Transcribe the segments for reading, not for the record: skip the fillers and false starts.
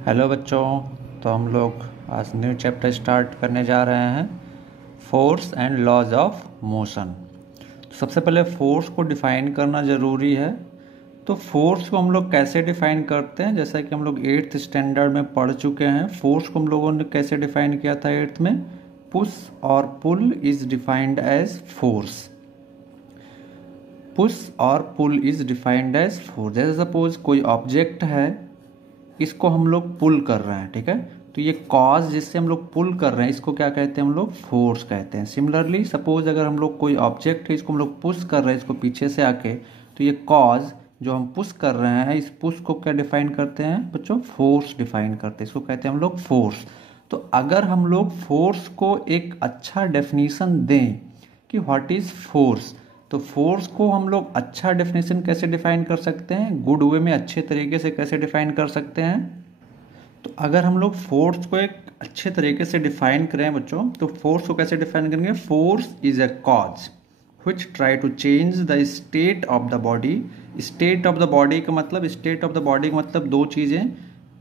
Hello बच्चों। तो हम लोग आज न्यू चैप्टर स्टार्ट करने जा रहे हैं, force and laws of motion. सबसे पहले फोर्स को डिफाइन करना ज़रूरी है। तो फोर्स को हम लोग कैसे डिफाइन करते हैं, जैसा कि हम लोग 8th स्टैंडर्ड में पढ़ चुके हैं। फोर्स को हम लोगों ने कैसे डिफाइन किया था 8th में, पुश और pull is defined as force. Push और pull is defined as force. जैसे सपोज कोई ऑब्जेक्ट है, इसको हम लोग पुल कर रहे हैं, ठीक है, तो ये कॉज जिससे हम लोग पुल कर रहे हैं इसको क्या कहते हैं, हम लोग फोर्स कहते हैं। सिमिलरली सपोज अगर हम लोग कोई ऑब्जेक्ट है, इसको हम लोग पुश कर रहे हैं इसको पीछे से आके, तो ये कॉज जो हम पुश कर रहे हैं, इस पुश को क्या डिफाइन करते हैं बच्चों, फोर्स डिफाइन करते हैं, इसको कहते हैं हम लोग फोर्स। तो अगर हम लोग फोर्स को एक अच्छा डेफिनेशन दें कि व्हाट इज फोर्स, तो फोर्स को हम लोग अच्छा डेफिनेशन कैसे डिफाइन कर सकते हैं, गुड वे में अच्छे तरीके से कैसे डिफाइन कर सकते हैं। तो अगर हम लोग फोर्स को एक अच्छे तरीके से डिफाइन करें बच्चों, तो फोर्स को कैसे डिफाइन करेंगे, force is a cause which try to change the state of the body। State of the body का मतलब, स्टेट ऑफ द बॉडी का मतलब दो चीज़ें,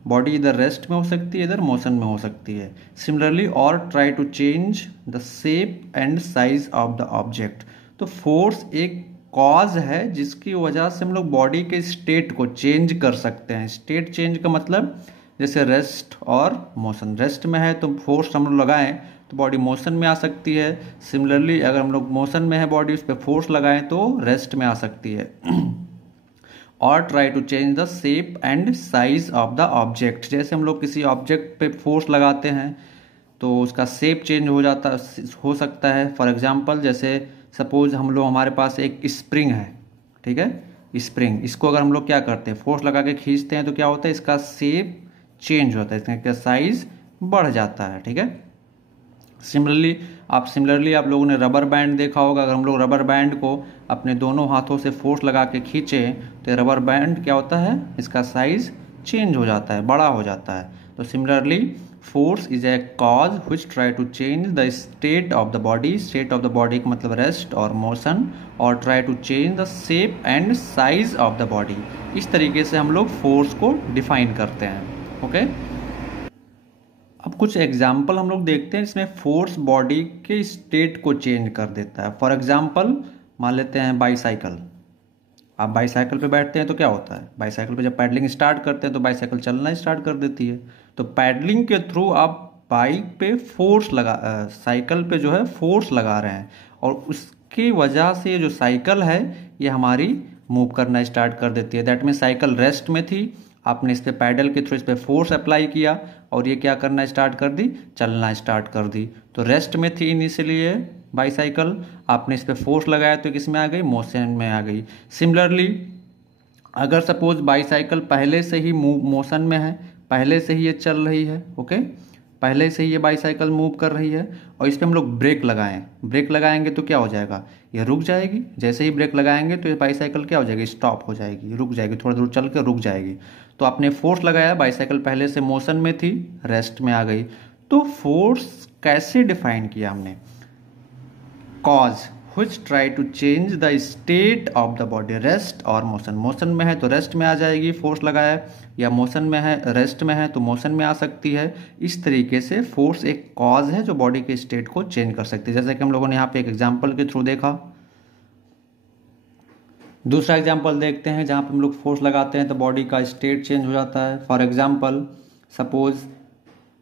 बॉडी इधर रेस्ट में हो सकती है, इधर मोशन में हो सकती है। सिमिलरली और try to change the shape and size of the object. तो फोर्स एक कॉज है जिसकी वजह से हम लोग बॉडी के स्टेट को चेंज कर सकते हैं। स्टेट चेंज का मतलब जैसे रेस्ट और मोशन, रेस्ट में है तो फोर्स हम लोग लगाएं तो बॉडी मोशन में आ सकती है। सिमिलरली अगर हम लोग मोशन में है बॉडी, उस पर फोर्स लगाएं तो रेस्ट में आ सकती है। और try to change the shape and size of the object. जैसे हम लोग किसी ऑब्जेक्ट पे फोर्स लगाते हैं तो उसका शेप चेंज हो सकता है। फॉर एग्जांपल जैसे सपोज हम लोग, हमारे पास एक स्प्रिंग है, ठीक है, स्प्रिंग, इसको अगर हम लोग क्या करते हैं, फोर्स लगा के खींचते हैं तो क्या होता है, इसका शेप चेंज होता है, इसका साइज बढ़ जाता है, ठीक है। सिमिलरली आप लोगों ने रबर बैंड देखा होगा। अगर हम लोग रबर बैंड को अपने दोनों हाथों से फोर्स लगा के खींचे तो रबर बैंड क्या होता है, इसका साइज चेंज हो जाता है, बड़ा हो जाता है। तो similarly force is a cause which try to change the state of the body. State of the body का मतलब रेस्ट और मोशन, और try to change the shape and size of the body. इस तरीके से हम लोग फोर्स को डिफाइन करते हैं, ओके। अब कुछ एग्जाम्पल हम लोग देखते हैं इसमें फोर्स बॉडी के स्टेट को चेंज कर देता है। फॉर एग्जाम्पल मान लेते हैं बाईसाइकिल। आप बाईसाइकिल पे बैठते हैं तो क्या होता है, बाईसाइकिल पे जब पैडलिंग स्टार्ट करते हैं तो बाईसाइकिल चलना स्टार्ट कर देती है। तो पैडलिंग के थ्रू आप बाइक पे फोर्स साइकिल पे जो है फोर्स लगा रहे हैं, और उसकी वजह से जो साइकिल है ये हमारी मूव करना स्टार्ट कर देती है। दैट मीन साइकिल रेस्ट में थी, आपने इस पे पैडल के थ्रू इस पे फोर्स अप्लाई किया और ये क्या करना स्टार्ट कर दी, चलना स्टार्ट कर दी। तो रेस्ट में थी इनिशियली ये बाईसाइकिल, आपने इस पे फोर्स लगाया तो किस में आ गई, मोशन में आ गई। सिमिलरली अगर सपोज बाईसाइकिल पहले से ही मोशन में है, पहले से ही ये चल रही है, ओके, पहले से ही ये बाईसाइकिल मूव कर रही है, और इस पर हम लोग ब्रेक लगाएंगे तो क्या हो जाएगा, ये रुक जाएगी। जैसे ही ब्रेक लगाएंगे तो ये बाईसाइकिल क्या हो जाएगी, स्टॉप हो जाएगी, रुक जाएगी, थोड़ा दूर चल के रुक जाएगी। तो आपने फोर्स लगाया, बाईसाइकिल पहले से मोशन में थी, रेस्ट में आ गई। तो फोर्स कैसे डिफाइन किया हमने, cause which try to change the state of the body, rest और मोशन। मोशन में है तो रेस्ट में आ जाएगी फोर्स लगाया, या मोशन में है, रेस्ट में है तो मोशन में आ सकती है। इस तरीके से फोर्स एक कॉज है जो बॉडी के स्टेट को चेंज कर सकती है, जैसे कि हम लोगों ने यहाँ पे एक एग्जांपल के थ्रू देखा। दूसरा एग्जांपल देखते हैं जहाँ पे हम लोग फोर्स लगाते हैं तो बॉडी का स्टेट चेंज हो जाता है। फॉर एग्जाम्पल सपोज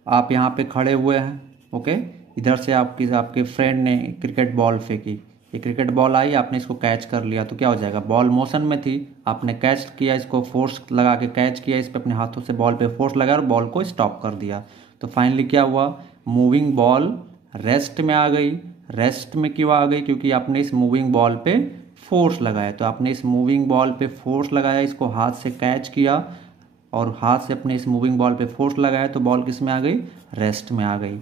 आप यहाँ पे खड़े हुए हैं, ओके, इधर से आपके फ्रेंड ने क्रिकेट बॉल फेंकी, ये क्रिकेट बॉल आई, आपने इसको कैच कर लिया तो क्या हो जाएगा, बॉल मोशन में थी, आपने कैच किया, इसको फोर्स लगा के कैच किया, इस पे अपने हाथों से बॉल पे फोर्स लगाया और बॉल को स्टॉप कर दिया। तो फाइनली क्या हुआ, मूविंग बॉल रेस्ट में आ गई। रेस्ट में क्यों आ गई, क्योंकि आपने इस मूविंग बॉल पे फोर्स लगाया। तो आपने इस मूविंग बॉल पे फोर्स लगाया, इसको हाथ से कैच किया और हाथ से अपने इस मूविंग बॉल पे फोर्स लगाया तो बॉल किस में आ गई, रेस्ट में आ गई।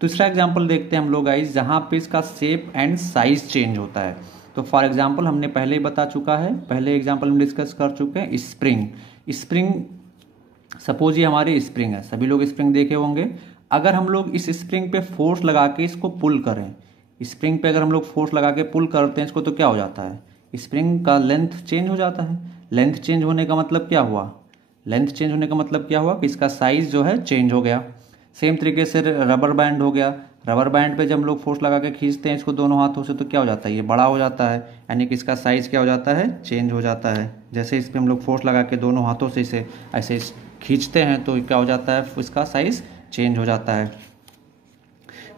दूसरा एग्जांपल देखते हैं हम लोग गाइस, जहाँ पे इसका शेप एंड साइज चेंज होता है। तो फॉर एग्जांपल हमने पहले ही बता चुका है, पहले एग्जांपल में डिस्कस कर चुके हैं, स्प्रिंग। सपोज ये हमारी स्प्रिंग है, सभी लोग स्प्रिंग देखे होंगे। अगर हम लोग इस स्प्रिंग पे फोर्स लगा के इसको पुल करें, स्प्रिंग पे अगर हम लोग फोर्स लगा के पुल करते हैं इसको, तो क्या हो जाता है, स्प्रिंग का लेंथ चेंज हो जाता है। लेंथ चेंज होने का मतलब क्या हुआ, लेंथ चेंज होने का मतलब क्या हुआ कि इसका साइज जो है चेंज हो गया। सेम तरीके से रबर बैंड हो गया, रबर बैंड पे जब हम लोग फोर्स लगा के खींचते हैं इसको दोनों हाथों से, तो क्या हो जाता है, ये बड़ा हो जाता है, यानी कि इसका साइज क्या हो जाता है, चेंज हो जाता है। जैसे इस पर हम लोग फोर्स लगा के दोनों हाथों से इसे ऐसे खींचते हैं तो क्या हो जाता है, इसका साइज चेंज हो जाता है।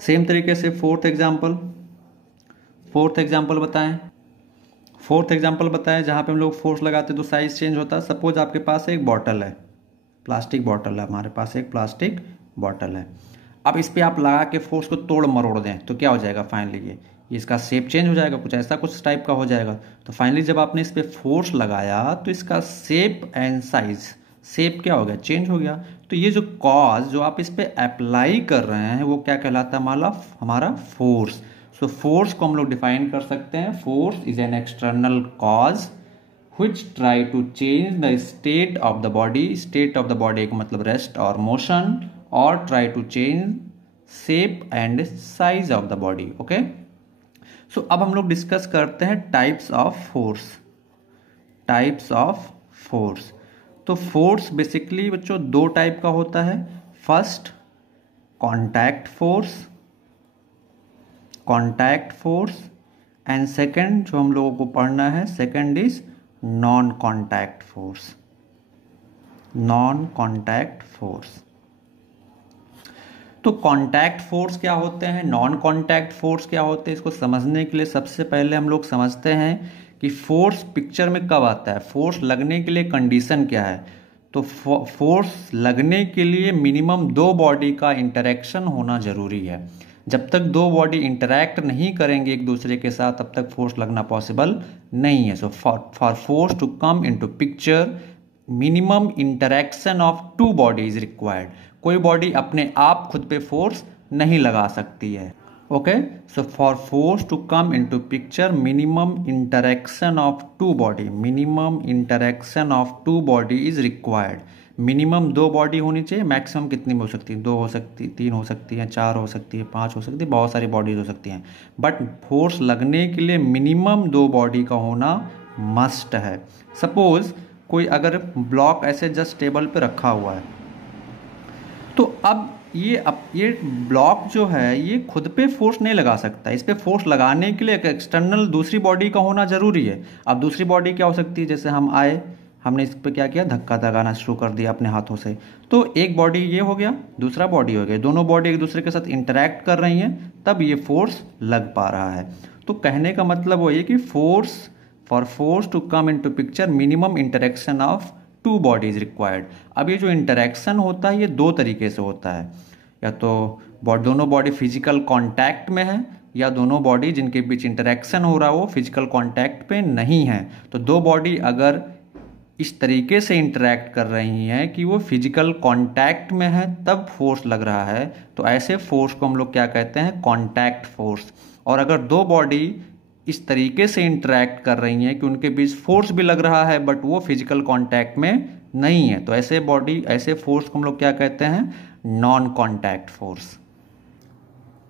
सेम तरीके से फोर्थ एग्जाम्पल बताएं जहाँ पे हम लोग फोर्स लगाते हैं तो साइज चेंज होता है। सपोज आपके पास एक बॉटल है, प्लास्टिक बॉटल है, हमारे पास एक प्लास्टिक बॉटल है। अब इस पर आप लगा के फोर्स को तोड़ मरोड़ दें तो क्या हो जाएगा, फाइनली ये इसका शेप चेंज हो जाएगा, कुछ ऐसा कुछ टाइप का हो जाएगा। तो फाइनली जब आपने इस पर फोर्स लगाया तो इसका शेप एंड साइज, शेप क्या हो गया, चेंज हो गया। तो ये जो कॉज जो आप इस पर अप्लाई कर रहे हैं वो क्या कहलाता है, हमारा फोर्स। सो फोर्स को हम लोग डिफाइन कर सकते हैं, force is an external cause which try to change the state of the body, state of the body का मतलब rest और motion, और try to change shape and size of the body। Okay, so अब हम लोग discuss करते हैं types of force. तो फोर्स बेसिकली बच्चों दो टाइप का होता है। First contact force and second जो हम लोगों को पढ़ना है, second is non contact force. तो कॉन्टैक्ट फोर्स क्या होते हैं, नॉन कॉन्टैक्ट फोर्स क्या होते हैं, इसको समझने के लिए सबसे पहले हम लोग समझते हैं कि फोर्स पिक्चर में कब आता है, फोर्स लगने के लिए कंडीशन क्या है। तो फोर्स लगने के लिए मिनिमम दो बॉडी का इंटरेक्शन होना जरूरी है। जब तक दो बॉडी इंटरैक्ट नहीं करेंगे एक दूसरे के साथ तब तक फोर्स लगना पॉसिबल नहीं है। So for force to come into picture minimum interaction of two body is required. कोई बॉडी अपने आप खुद पे फोर्स नहीं लगा सकती है। Okay, so for force to come into picture minimum interaction of two body is required. Minimum दो बॉडी होनी चाहिए, मैक्सिमम कितनी हो सकती है, दो हो सकती, तीन हो सकती है, चार हो सकती है, पांच हो सकती है, बहुत सारी बॉडीज हो सकती हैं। बट फोर्स लगने के लिए मिनिमम दो बॉडी का होना मस्ट है। सपोज कोई अगर ब्लॉक ऐसे जस्ट टेबल पे रखा हुआ है, तो अब ये ब्लॉक जो है ये खुद पे फोर्स नहीं लगा सकता। इस पे फोर्स लगाने के लिए एक एक्सटर्नल दूसरी बॉडी का होना जरूरी है। अब दूसरी बॉडी क्या हो सकती है, जैसे हम आए, हमने इस पे क्या किया, धक्का लगाना शुरू कर दिया अपने हाथों से, तो एक बॉडी ये हो गया, दूसरा बॉडी हो गया, दोनों बॉडी एक दूसरे के साथ इंटरैक्ट कर रही हैं, तब ये फोर्स लग पा रहा है। तो कहने का मतलब वो ये कि for force to come into picture minimum interaction of two bodies required. अब ये जो इंटरेक्शन होता है ये दो तरीके से होता है, या तो दोनों बॉडी फिजिकल कांटेक्ट में है, या दोनों बॉडी जिनके बीच इंटरेक्शन हो रहा है वो फिजिकल कांटेक्ट पे नहीं है। तो दो बॉडी अगर इस तरीके से इंटरैक्ट कर रही हैं कि वो फिजिकल कांटेक्ट में है तब फोर्स लग रहा है, तो ऐसे फोर्स को हम लोग क्या कहते हैं, कांटेक्ट फोर्स। और अगर दो बॉडी इस तरीके से इंटरैक्ट कर रही हैं कि उनके बीच फोर्स भी लग रहा है बट वो फिजिकल कांटेक्ट में नहीं है, तो ऐसे फोर्स को हम लोग क्या कहते हैं, नॉन कांटेक्ट फोर्स।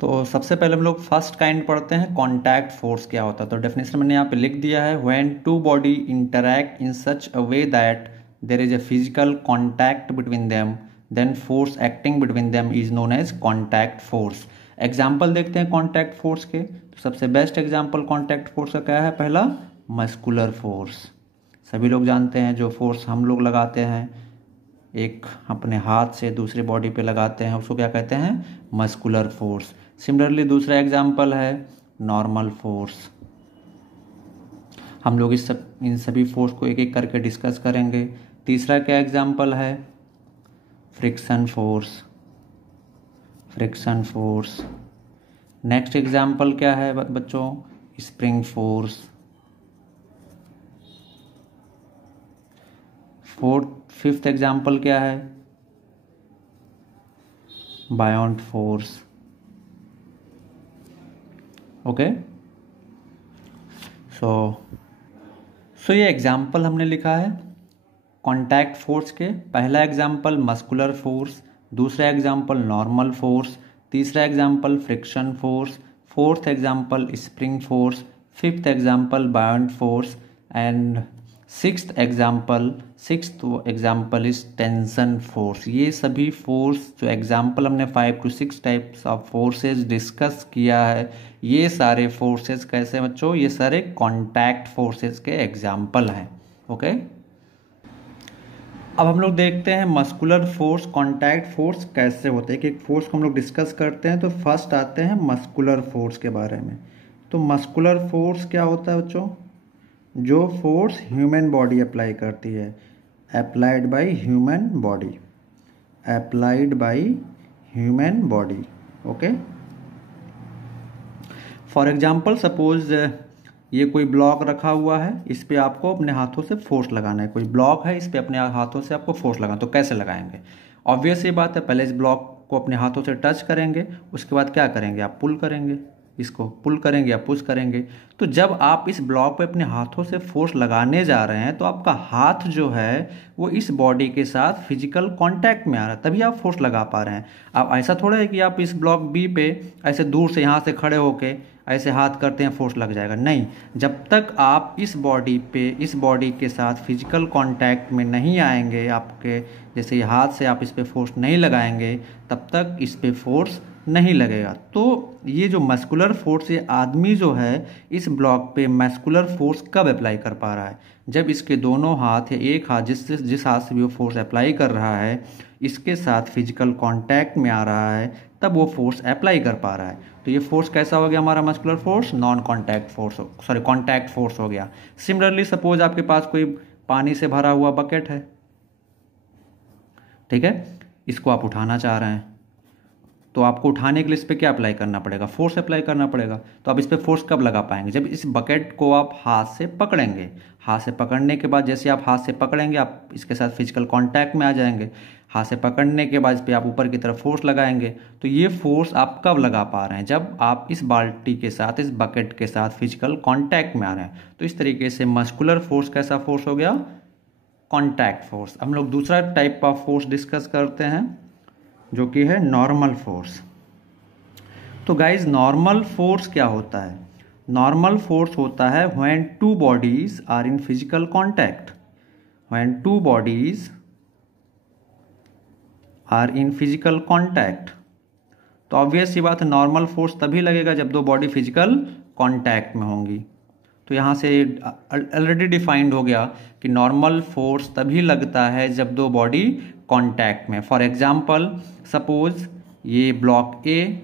तो सबसे पहले हम लोग फर्स्ट काइंड पढ़ते हैं, कांटेक्ट फोर्स क्या होता है। तो डेफिनेशन मैंने यहाँ पे लिख दिया है, when two body interact in such a way that there is a physical contact between them, then force acting between them is known as contact force. Example देखते हैं कांटेक्ट फोर्स के। तो सबसे बेस्ट एग्जाम्पल कांटेक्ट फोर्स का क्या है, पहला muscular force. सभी लोग जानते हैं जो फोर्स हम लोग लगाते हैं, एक अपने हाथ से दूसरे बॉडी पे लगाते हैं, उसको क्या कहते हैं, मस्कुलर फोर्स। सिमिलरली दूसरा एग्जाम्पल है नॉर्मल फोर्स। हम लोग इन सभी फोर्स को एक एक करके डिस्कस करेंगे। तीसरा क्या एग्जाम्पल है, फ्रिक्शन फोर्स। नेक्स्ट एग्जाम्पल क्या है बच्चों, स्प्रिंग फोर्स। फिफ्थ एग्जाम्पल क्या है, बायोंट फोर्स। ओके, सो ये एग्जाम्पल हमने लिखा है कांटेक्ट फोर्स के। पहला एग्जाम्पल मस्कुलर फोर्स, दूसरा एग्जाम्पल नॉर्मल फोर्स, तीसरा example friction force, fourth example spring force, fifth example बायोंट force, and sixth example is tension force. ये सभी फोर्स जो एग्जाम्पल हमने 5 to 6 types of forces discuss किया है, ये सारे फोर्सेस कैसे बच्चों, ये सारे कॉन्टैक्ट फोर्सेस के एग्जाम्पल हैं। ओके, अब हम लोग देखते हैं मस्कुलर फोर्स, कॉन्टैक्ट फोर्स कैसे होते हैं। एक फोर्स को हम लोग डिस्कस करते हैं तो फर्स्ट आते हैं मस्कुलर फोर्स के बारे में। तो मस्कुलर फोर्स क्या होता है बच्चों, जो फोर्स ह्यूमन बॉडी अप्लाई करती है, applied by human body, applied by human body. Okay, for example suppose ये कोई ब्लॉक रखा हुआ है, इस पे आपको अपने हाथों से फोर्स लगाना है। कोई ब्लॉक है, इस पे अपने हाथों से आपको फोर्स लगाना, तो कैसे लगाएंगे। ऑब्वियस ये बात है, पहले इस ब्लॉक को अपने हाथों से टच करेंगे, उसके बाद क्या करेंगे, आप पुल करेंगे, इसको पुल करेंगे या पुश करेंगे। तो जब आप इस ब्लॉक पे अपने हाथों से फोर्स लगाने जा रहे हैं तो आपका हाथ जो है वो इस बॉडी के साथ फिजिकल कांटेक्ट में आ रहा है, तभी आप फोर्स लगा पा रहे हैं। अब ऐसा थोड़ा है कि आप इस ब्लॉक बी पे ऐसे दूर से यहाँ से खड़े होके ऐसे हाथ करते हैं फोर्स लग जाएगा, नहीं। जब तक आप इस बॉडी के साथ फिजिकल कांटेक्ट में नहीं आएंगे, आपके जैसे हाथ से आप इस पे फोर्स नहीं लगाएंगे, तब तक इस पे फोर्स नहीं लगेगा। तो ये जो मस्कुलर फोर्स, ये आदमी जो है इस ब्लॉक पे मस्कुलर फोर्स कब अप्लाई कर पा रहा है, जब इसके दोनों हाथ या एक हाथ जिस हाथ से भी वो फोर्स अप्लाई कर रहा है इसके साथ फिजिकल कांटेक्ट में आ रहा है, तब वो फोर्स अप्लाई कर पा रहा है। तो ये फोर्स कैसा हो गया हमारा muscular force, non contact force, sorry contact force हो गया। सिमिलरली सपोज आपके पास कोई पानी से भरा हुआ बकेट है, ठीक है, इसको आप उठाना चाह रहे हैं, तो आपको उठाने के लिए इस पर क्या अप्लाई करना पड़ेगा, फोर्स अप्लाई करना पड़ेगा। तो आप इस पर फोर्स कब लगा पाएंगे, जब इस बकेट को आप हाथ से पकड़ेंगे। हाथ से पकड़ने के बाद जैसे आप हाथ से पकड़ेंगे, आप इसके साथ फिजिकल कांटेक्ट में आ जाएंगे। हाथ से पकड़ने के बाद इस पर आप ऊपर की तरफ फोर्स लगाएंगे। तो ये फोर्स आप कब लगा पा रहे हैं, जब आप इस बाल्टी के साथ, इस बकेट के साथ फिजिकल कांटेक्ट में आ रहे हैं। तो इस तरीके से मस्कुलर फोर्स कैसा फोर्स हो गया, कॉन्टैक्ट फोर्स। हम लोग दूसरा टाइप ऑफ फोर्स डिस्कस करते हैं जो कि है नॉर्मल फोर्स। तो गाइज नॉर्मल फोर्स क्या होता है, नॉर्मल फोर्स होता है when two bodies are in physical contact, when two bodies are in physical contact. तो ऑब्वियस सी बात है, नॉर्मल फोर्स तभी लगेगा जब दो बॉडी फिजिकल कांटेक्ट में होंगी। तो यहाँ से ऑलरेडी डिफाइंड हो गया कि नॉर्मल फोर्स तभी लगता है जब दो बॉडी कांटेक्ट में। फॉर एग्जांपल सपोज ये ब्लॉक ए,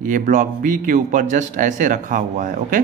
ये ब्लॉक बी के ऊपर जस्ट ऐसे रखा हुआ है। ओके,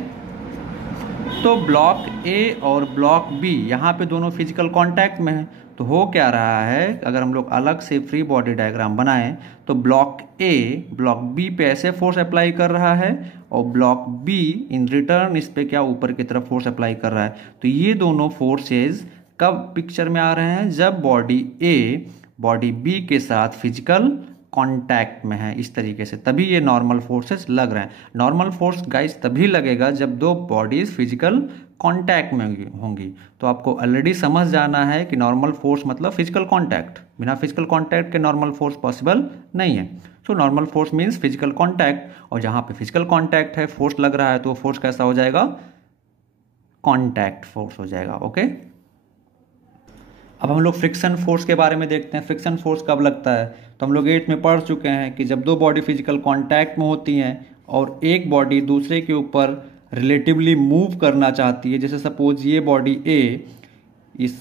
तो ब्लॉक ए और ब्लॉक बी यहाँ पे दोनों फिजिकल कांटेक्ट में है। तो हो क्या रहा है, अगर हम लोग अलग से फ्री बॉडी डायग्राम बनाएं तो ब्लॉक ए ब्लॉक बी पे ऐसे फोर्स अप्लाई कर रहा है और ब्लॉक बी इन रिटर्न इस पे क्या ऊपर की तरफ फोर्स अप्लाई कर रहा है। तो ये दोनों फोर्सेस कब पिक्चर में आ रहे हैं, जब बॉडी ए बॉडी बी के साथ फिजिकल कांटेक्ट में है, इस तरीके से, तभी ये नॉर्मल फोर्सेस लग रहे हैं। नॉर्मल फोर्स गाइस तभी लगेगा जब दो बॉडीज फिजिकल कांटेक्ट में होंगी। तो आपको ऑलरेडी समझ जाना है कि नॉर्मल फोर्स मतलब फिजिकल कांटेक्ट, बिना फिजिकल कांटेक्ट के नॉर्मल फोर्स पॉसिबल नहीं है। So normal force means physical contact, और जहां पे फिजिकल कांटेक्ट है, फोर्स लग रहा है, तो फोर्स कैसा हो जाएगा, कांटेक्ट फोर्स हो जाएगा। ओके, अब हम लोग फ्रिक्शन फोर्स के बारे में देखते हैं। फ्रिक्शन फोर्स कब लगता है, तो हम लोग 8 में पढ़ चुके हैं कि जब दो बॉडी फिजिकल कांटेक्ट में होती हैं और एक बॉडी दूसरे के ऊपर रिलेटिवली मूव करना चाहती है, जैसे सपोज ये बॉडी ए इस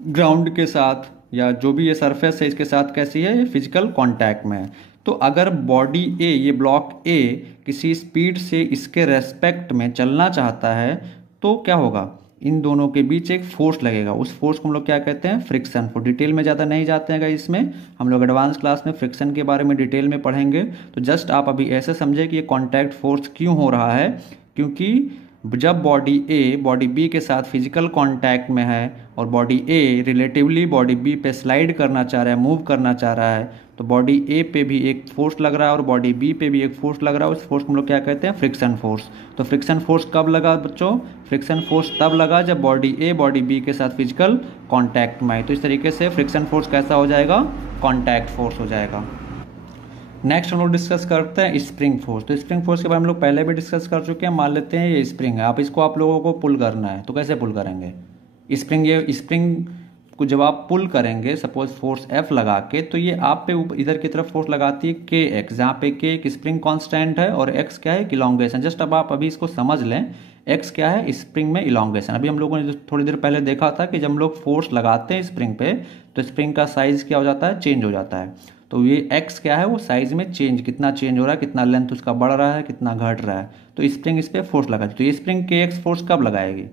ग्राउंड के साथ या जो भी ये सरफेस है इसके साथ कैसी है, ये फिजिकल कांटेक्ट में है। तो अगर बॉडी ए, ये ब्लॉक ए किसी स्पीड से इसके रेस्पेक्ट में चलना चाहता है तो क्या होगा, इन दोनों के बीच एक फोर्स लगेगा। उस फोर्स को हम लोग क्या कहते हैं, फ्रिक्शन। फॉर डिटेल में ज़्यादा नहीं जाते हैं इसमें, हम लोग एडवांस क्लास में फ्रिक्शन के बारे में डिटेल में पढ़ेंगे। तो जस्ट आप अभी ऐसे समझे कि ये कॉन्टैक्ट फोर्स क्यों हो रहा है, क्योंकि जब बॉडी ए बॉडी बी के साथ फिजिकल कांटेक्ट में है और body A relatively body B पे स्लाइड करना चाह रहा है, मूव करना चाह रहा है, तो बॉडी ए पे भी एक फोर्स लग रहा है और बॉडी बी पे भी एक फोर्स लग रहा है। उस फोर्स को हम लोग क्या कहते हैं, फ्रिक्शन फोर्स। तो फ्रिक्शन फोर्स कब लगा बच्चों, फ्रिक्शन फोर्स तब लगा जब बॉडी ए बॉडी बी के साथ फिजिकल कांटेक्ट में आए। तो इस तरीके से फ्रिक्शन फोर्स कैसा हो जाएगा, कांटेक्ट फोर्स हो जाएगा। नेक्स्ट हम लोग डिस्कस करते हैं स्प्रिंग फोर्स। तो स्प्रिंग फोर्स के बारे में हम लोग पहले भी डिस्कस कर चुके हैं। मान लेते हैं ये स्प्रिंग है, आप इसको आप लोगों को पुल करना है, तो कैसे पुल करेंगे, स्प्रिंग को जब आप पुल करेंगे सपोज फोर्स F लगा के, तो ये आप पे ऊपर इधर की तरफ फोर्स लगाती है kx, जहाँ पे k एक स्प्रिंग कांस्टेंट है और x क्या है, इलॉन्गेशन। जस्ट अब आप अभी इसको समझ लें, x क्या है, स्प्रिंग में इलॉन्गेशन। अभी हम लोगों ने थोड़ी देर पहले देखा था कि जब हम लोग फोर्स लगाते हैं स्प्रिंग पे तो स्प्रिंग का साइज क्या हो जाता है, चेंज हो जाता है। तो ये x क्या है, वो साइज में चेंज, कितना चेंज हो रहा है, कितना लेंथ उसका बढ़ रहा है, कितना घट रहा है। तो स्प्रिंग इस पर फोर्स लगाती है। तो ये स्प्रिंग kx फोर्स कब लगाएगी,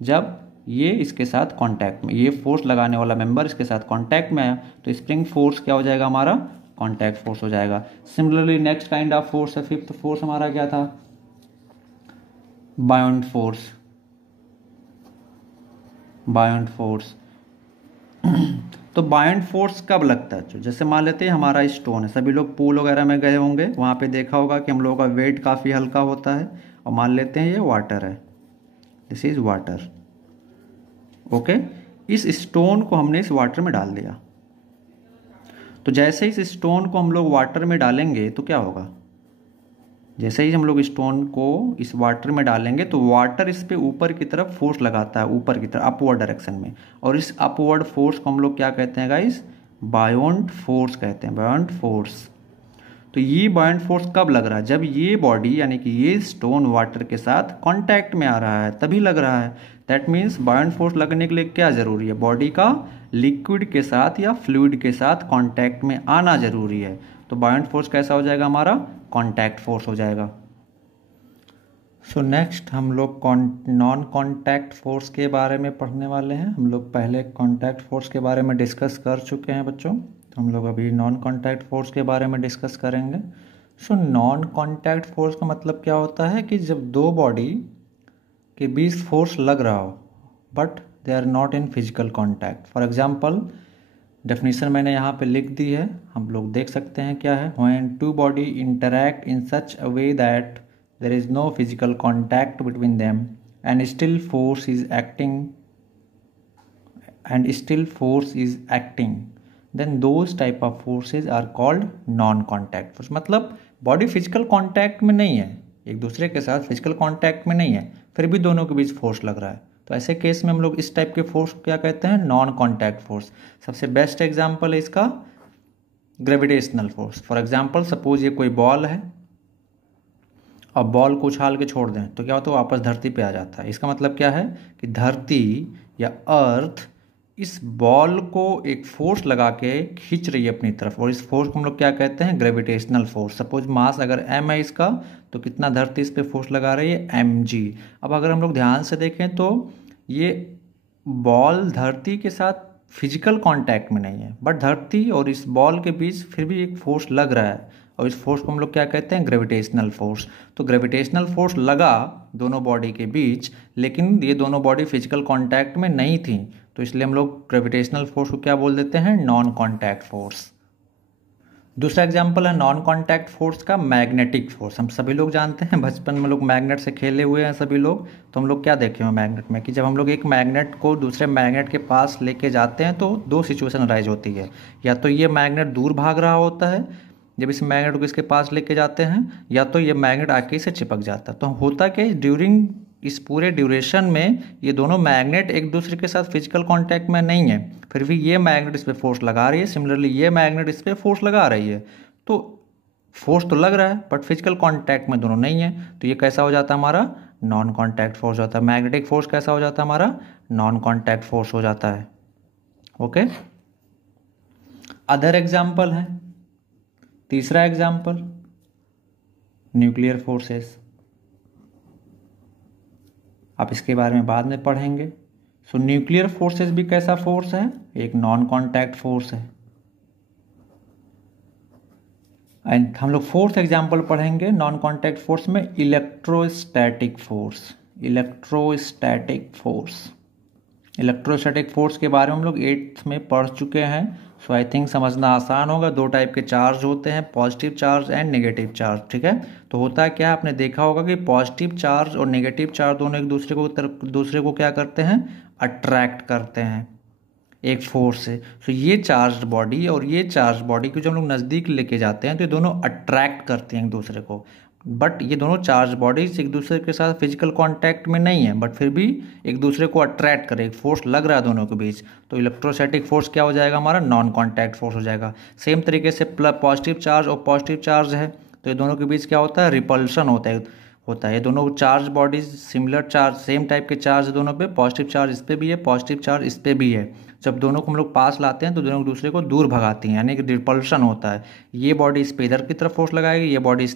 जब ये इसके साथ कांटेक्ट में, ये फोर्स लगाने वाला मेंबर इसके साथ कांटेक्ट में है, तो स्प्रिंग फोर्स क्या हो जाएगा हमारा, कांटेक्ट फोर्स हो जाएगा। Similarly next kind of force है, फिफ्थ फोर्स हमारा क्या था, बायोंट फोर्स। बायोंट फोर्स तो बायोंट फोर्स कब लगता है, जैसे मान लेते हैं हमारा स्टोन है, सभी लोग पूल वगैरह में गए होंगे, वहाँ पे देखा होगा कि हम लोगों का वेट काफ़ी हल्का होता है, और मान लेते हैं ये वाटर है, दिस इज वाटर। ओके, इस स्टोन को हमने इस वाटर में डाल दिया। तो जैसे इस स्टोन को हम लोग वाटर में डालेंगे तो क्या होगा, जैसे ही हम लोग स्टोन को इस वाटर में डालेंगे तो वाटर इस पे ऊपर की तरफ फोर्स लगाता है, ऊपर की तरफ अपवर्ड डायरेक्शन में, और इस अपवर्ड फोर्स को हम लोग क्या कहते हैं गाइस, बायोंट फोर्स कहते हैं, बायोंट फोर्स। तो ये बायोंट फोर्स कब लग रहा है, जब ये बॉडी यानी कि ये स्टोन वाटर के साथ कांटेक्ट में आ रहा है तभी लग रहा है। दैट मीन्स बायोंट फोर्स लगने के लिए क्या जरूरी है, बॉडी का लिक्विड के साथ या फ्लूइड के साथ कांटेक्ट में आना जरूरी है। तो बायोंट फोर्स कैसा हो जाएगा हमारा, कांटेक्ट फोर्स हो जाएगा। सो नेक्स्ट हम लोग नॉन कांटेक्ट फोर्स के बारे में पढ़ने वाले हैं। हम लोग पहले कांटेक्ट फोर्स के बारे में डिस्कस कर चुके हैं बच्चों, तो हम लोग अभी नॉन कांटेक्ट फोर्स के बारे में डिस्कस करेंगे। सो नॉन कांटेक्ट फोर्स का मतलब क्या होता है कि जब दो बॉडी के बीच फोर्स लग रहा हो but they are not in physical contact. For example definition मैंने यहाँ पे लिख दी है, हम लोग देख सकते हैं क्या है, when two body interact in such a way that there is no physical contact between them and still force is acting then those type of forces are called non contact force। मतलब body physical contact में नहीं है, एक दूसरे के साथ physical contact में नहीं है, फिर भी दोनों के बीच फोर्स लग रहा है, तो ऐसे केस में हम लोग इस टाइप के फोर्स को क्या कहते हैं, नॉन कांटेक्ट फोर्स। सबसे बेस्ट एग्जांपल है इसका gravitational force. For example suppose ये कोई बॉल है, अब बॉल को उछाल के छोड़ दें तो क्या होता है, वापस धरती पे आ जाता है। इसका मतलब क्या है कि धरती या अर्थ इस बॉल को एक फोर्स लगा के खींच रही है अपनी तरफ, और इस फोर्स को हम लोग क्या कहते हैं, ग्रेविटेशनल फोर्स। सपोज मास अगर m है इसका, तो कितना धरती इस पे फोर्स लगा रही है, mg। अब अगर हम लोग ध्यान से देखें तो ये बॉल धरती के साथ फिजिकल कांटेक्ट में नहीं है, बट धरती और इस बॉल के बीच फिर भी एक फोर्स लग रहा है, और इस फोर्स को हम लोग क्या कहते हैं, ग्रेविटेशनल फोर्स। तो ग्रेविटेशनल फोर्स लगा दोनों बॉडी के बीच, लेकिन ये दोनों बॉडी फिजिकल कांटेक्ट में नहीं थी, तो इसलिए हम लोग ग्रेविटेशनल फोर्स को क्या बोल देते हैं, नॉन कांटेक्ट फोर्स। दूसरा एग्जांपल है नॉन कांटेक्ट फोर्स का मैग्नेटिक फोर्स। हम सभी लोग जानते हैं, बचपन में लोग मैग्नेट से खेले हुए हैं सभी लोग, तो हम लोग क्या देखे हैं मैग्नेट में कि जब हम लोग एक मैग्नेट को दूसरे मैग्नेट के पास लेके जाते हैं तो दो सिचुएशन अराइज होती है, या तो ये मैग्नेट दूर भाग रहा होता है जब इस मैग्नेट को इसके पास लेके जाते हैं, या तो ये मैग्नेट आके इसे चिपक जाता है। तो होता क्या, ड्यूरिंग इस पूरे ड्यूरेशन में ये दोनों मैग्नेट एक दूसरे के साथ फिजिकल कांटेक्ट में नहीं है, फिर भी ये मैग्नेट इस पर फोर्स लगा रही है, सिमिलरली ये मैग्नेट इस पर फोर्स लगा रही है, तो फोर्स तो लग रहा है बट फिजिकल कांटेक्ट में दोनों नहीं है, तो ये कैसा हो जाता है हमारा, नॉन कांटेक्ट फोर्स होता है। मैग्नेटिक फोर्स कैसा हो जाता है हमारा, नॉन कांटेक्ट फोर्स हो जाता है। ओके, अदर एग्जाम्पल है, तीसरा एग्जाम्पल न्यूक्लियर फोर्सेस, आप इसके बारे में बाद में पढ़ेंगे। सो न्यूक्लियर फोर्सेस भी कैसा फोर्स है, एक नॉन कांटेक्ट फोर्स है। एंड हम लोग फोर्थ एग्जाम्पल पढ़ेंगे नॉन कांटेक्ट फोर्स में, electrostatic force. Electrostatic force, electrostatic force के बारे में हम लोग 8th में पढ़ चुके हैं, सो आई थिंक समझना आसान होगा। दो टाइप के चार्ज होते हैं, positive charge and negative charge, ठीक है। तो होता है क्या, आपने देखा होगा कि पॉजिटिव चार्ज और नेगेटिव चार्ज दोनों एक दूसरे को क्या करते हैं, अट्रैक्ट करते हैं एक फोर्स से। सो ये चार्ज बॉडी और ये चार्ज बॉडी को जब हम लोग नज़दीक लेके जाते हैं तो ये दोनों अट्रैक्ट करते हैं एक दूसरे को, बट ये दोनों चार्ज बॉडीज एक दूसरे के साथ फिजिकल कांटेक्ट में नहीं है, बट फिर भी एक दूसरे को अट्रैक्ट करे, एक फोर्स लग रहा है दोनों के बीच, तो इलेक्ट्रोस्टैटिक फोर्स क्या हो जाएगा हमारा, नॉन कांटेक्ट फोर्स हो जाएगा। सेम तरीके से पॉजिटिव चार्ज और पॉजिटिव चार्ज है तो ये दोनों के बीच क्या होता है, रिपल्शन होता है। ये दोनों charge bodies similar charge, same type के चार्ज है दोनों पे, पॉजिटिव चार्ज इस पे भी है, पॉजिटिव चार्ज इस पे भी है। जब दोनों को हम लोग पास लाते हैं तो दोनों एक दूसरे को दूर भगाती हैं, यानी कि रिपल्शन होता है। ये बॉडी इस पे इधर की तरफ फोर्स लगाएगी, ये बॉडी इस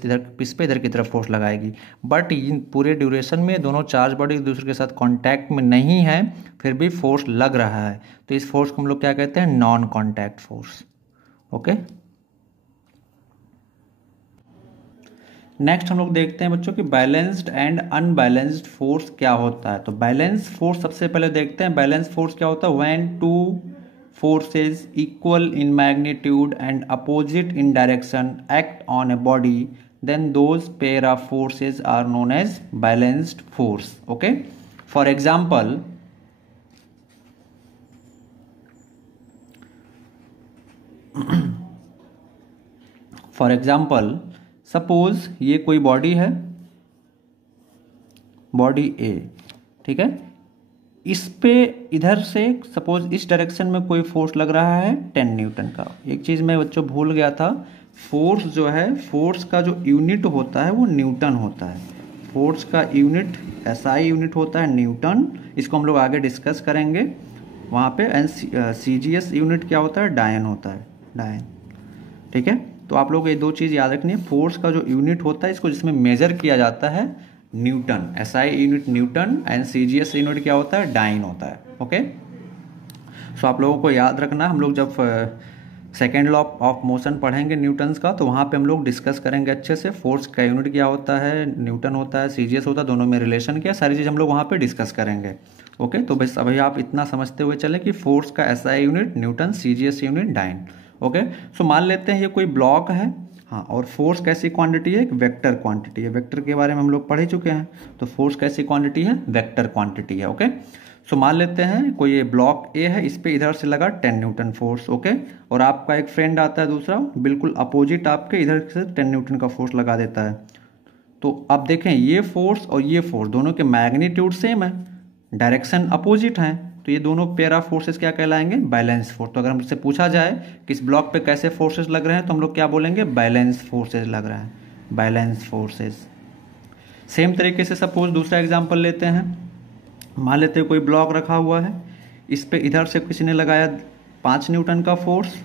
पे इधर की तरफ फोर्स लगाएगी। बट इन पूरे ड्यूरेशन में दोनों चार्ज बॉडी एक दूसरे के साथ कॉन्टैक्ट में नहीं है, फिर भी फोर्स लग रहा है, तो इस फोर्स को हम लोग क्या कहते हैं, non contact force. Okay, next हम लोग देखते हैं बच्चों कि बैलेंस्ड एंड अनबैलेंस्ड फोर्स क्या होता है। तो बैलेंस फोर्स सबसे पहले देखते हैं, बैलेंस फोर्स क्या होता है, when two forces equal in magnitude and opposite in direction act on a body, then those pair of forces are known as balanced force. Okay, for example suppose ये कोई body है, body ए, ठीक है, इस पे इधर से सपोज इस डायरेक्शन में कोई फोर्स लग रहा है 10 न्यूटन का। एक चीज मैं बच्चों भूल गया था, फोर्स जो है, फोर्स का जो यूनिट होता है वो न्यूटन होता है। फोर्स का यूनिट एसआई यूनिट होता है न्यूटन, इसको हम लोग आगे डिस्कस करेंगे वहाँ पे। एंड सीजीएस यूनिट क्या होता है, डायन होता है, डायन, ठीक है। तो आप लोग ये दो चीज़ याद रखनी है, फोर्स का जो यूनिट होता है इसको जिसमें मेजर किया जाता है Newton, SI unit Newton, and CGS unit क्या होता है, डाइन होता है। ओके, सो आप लोगों को याद रखना, हम लोग जब सेकेंड लॉ ऑफ मोशन पढ़ेंगे न्यूटन्स का, तो वहाँ पे हम लोग डिस्कस करेंगे अच्छे से, फोर्स का यूनिट क्या होता है, न्यूटन होता है, सीजीएस होता है, दोनों में रिलेशन क्या, सारी चीज़ हम लोग वहाँ पे डिस्कस करेंगे। ओके, तो बस अभी आप इतना समझते हुए चलें कि फोर्स का SI unit newton, CGS unit dyne. Okay, so मान लेते हैं ये कोई ब्लॉक है, हाँ, और फोर्स कैसी क्वांटिटी है, एक वेक्टर क्वांटिटी है। वेक्टर के बारे में हम लोग पढ़ ही चुके हैं, तो फोर्स कैसी क्वांटिटी है, वेक्टर क्वांटिटी है। ओके, सो मान लेते हैं कोई ये ब्लॉक ए है, इस पे इधर से लगा 10 न्यूटन फोर्स। ओके, और आपका एक फ्रेंड आता है दूसरा, बिल्कुल अपोजिट आपके, इधर से 10 न्यूटन का फोर्स लगा देता है। तो अब देखें, ये फोर्स और ये फोर्स दोनों के मैग्नीट्यूड सेम है, डायरेक्शन अपोजिट है, तो ये दोनों पेयर ऑफ फोर्सेस क्या कहलाएंगे, बैलेंस फोर्स। तो अगर हमसे पूछा जाए कि इस ब्लॉक पे कैसे फोर्सेस लग रहे हैं, तो हम लोग क्या बोलेंगे, बैलेंस फोर्सेस लग रहे हैं, बैलेंस फोर्सेस। सेम तरीके से सपोज दूसरा एग्जांपल लेते हैं, मान लेते हैं कोई ब्लॉक रखा हुआ है, इस पे इधर से किसी ने लगाया 5 न्यूटन का फोर्स,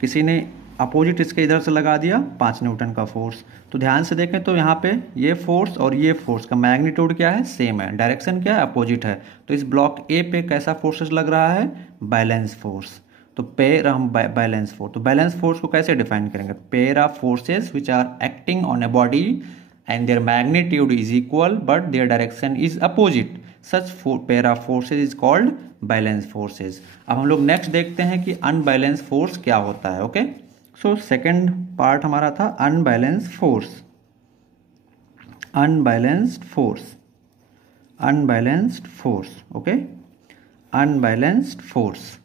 किसी ने अपोजिट इसके इधर से लगा दिया 5 न्यूटन का फोर्स। तो ध्यान से देखें तो यहाँ पे ये फोर्स और ये फोर्स का मैग्नीट्यूड क्या है, सेम है, डायरेक्शन क्या है, अपोजिट है। तो इस ब्लॉक ए पे कैसा फोर्सेस लग रहा है, बैलेंस फोर्स। तो पेयर हम बैलेंस फोर्स, तो बैलेंस फोर्स को कैसे डिफाइन करेंगे, pair of forces which are acting on a body and their magnitude is equal but their direction is opposite, such pair of forces is called balance forces. अब हम लोग next देखते हैं कि unbalance force क्या होता है। ओके, सो सेकेंड पार्ट हमारा था unbalance force, unbalanced force, unbalanced force. Okay, unbalanced force.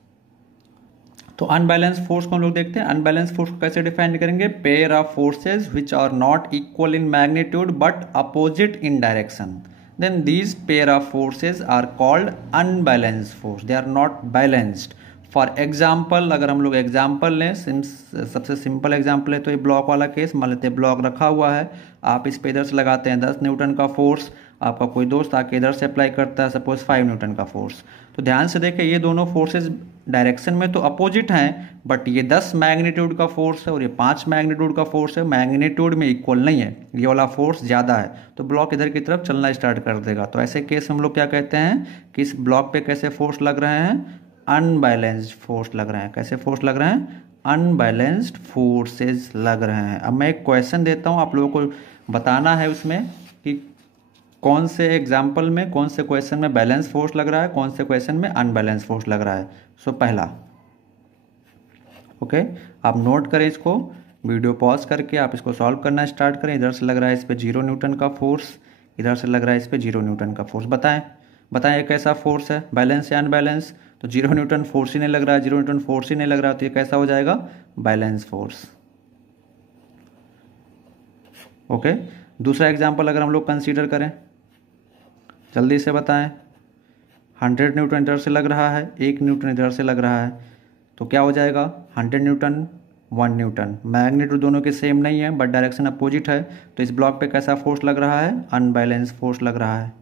तो अनबैलेंस फोर्स को हम लोग देखते हैं, अनबैलेंस फोर्स को कैसे डिफाइन करेंगे, pair of forces which are not equal in magnitude but opposite in direction, then these pair of forces are called unbalanced force, they are not balanced। For example, अगर हम लोग example लें, सबसे simple example है तो ये block वाला case, मान लेते हैं ब्लॉक रखा हुआ है, आप इस पे इधर से लगाते हैं 10 न्यूटन का फोर्स, आपका कोई दोस्त आके इधर से अप्लाई करता है सपोज 5 न्यूटन का फोर्स। तो ध्यान से देखें, ये दोनों फोर्सेस डायरेक्शन में तो अपोजिट हैं, बट ये 10 मैग्नीट्यूड का फोर्स है और ये 5 मैग्नीट्यूड का फोर्स है, मैग्नीट्यूड में इक्वल नहीं है, ये वाला फोर्स ज़्यादा है, तो ब्लॉक इधर की तरफ चलना स्टार्ट कर देगा। तो ऐसे केस हम लोग क्या कहते हैं कि इस ब्लॉक पे कैसे फोर्स लग रहे हैं, अनबैलेंस्ड फोर्स लग रहे हैं। कैसे फोर्स लग रहे हैं, अनबैलेंस्ड फोर्सेस लग रहे हैं। अब मैं एक क्वेश्चन देता हूँ, आप लोगों को बताना है उसमें कि कौन से एग्जाम्पल में, कौन से क्वेश्चन में बैलेंस फोर्स लग रहा है, कौन से क्वेश्चन में अनबैलेंस फोर्स लग रहा है। सो पहला, ओके, आप नोट करें इसको, वीडियो पॉज करके आप इसको सॉल्व करना स्टार्ट करें। इधर से लग रहा है इस पे 0 न्यूटन का फोर्स, इधर से लग रहा है इस पे 0 न्यूटन का फोर्स। बताएं बताएं ये कैसा फोर्स है, बैलेंस या अनबैलेंस। तो 0 न्यूटन फोर्स ही नहीं लग रहा है, 0 न्यूटन फोर्स ही नहीं लग रहा, तो ये कैसा हो जाएगा, बैलेंस फोर्स। ओके, दूसरा एग्जाम्पल अगर हम लोग कंसीडर करें, जल्दी से बताएं। 100 न्यूटन इधर से लग रहा है, 1 न्यूटन इधर से लग रहा है, तो क्या हो जाएगा 100 न्यूटन 1 न्यूटन। मैग्नीट्यूड दोनों के सेम नहीं है बट डायरेक्शन अपोजिट है, तो इस ब्लॉक पे कैसा फोर्स लग रहा है, अनबैलेंस फोर्स लग रहा है,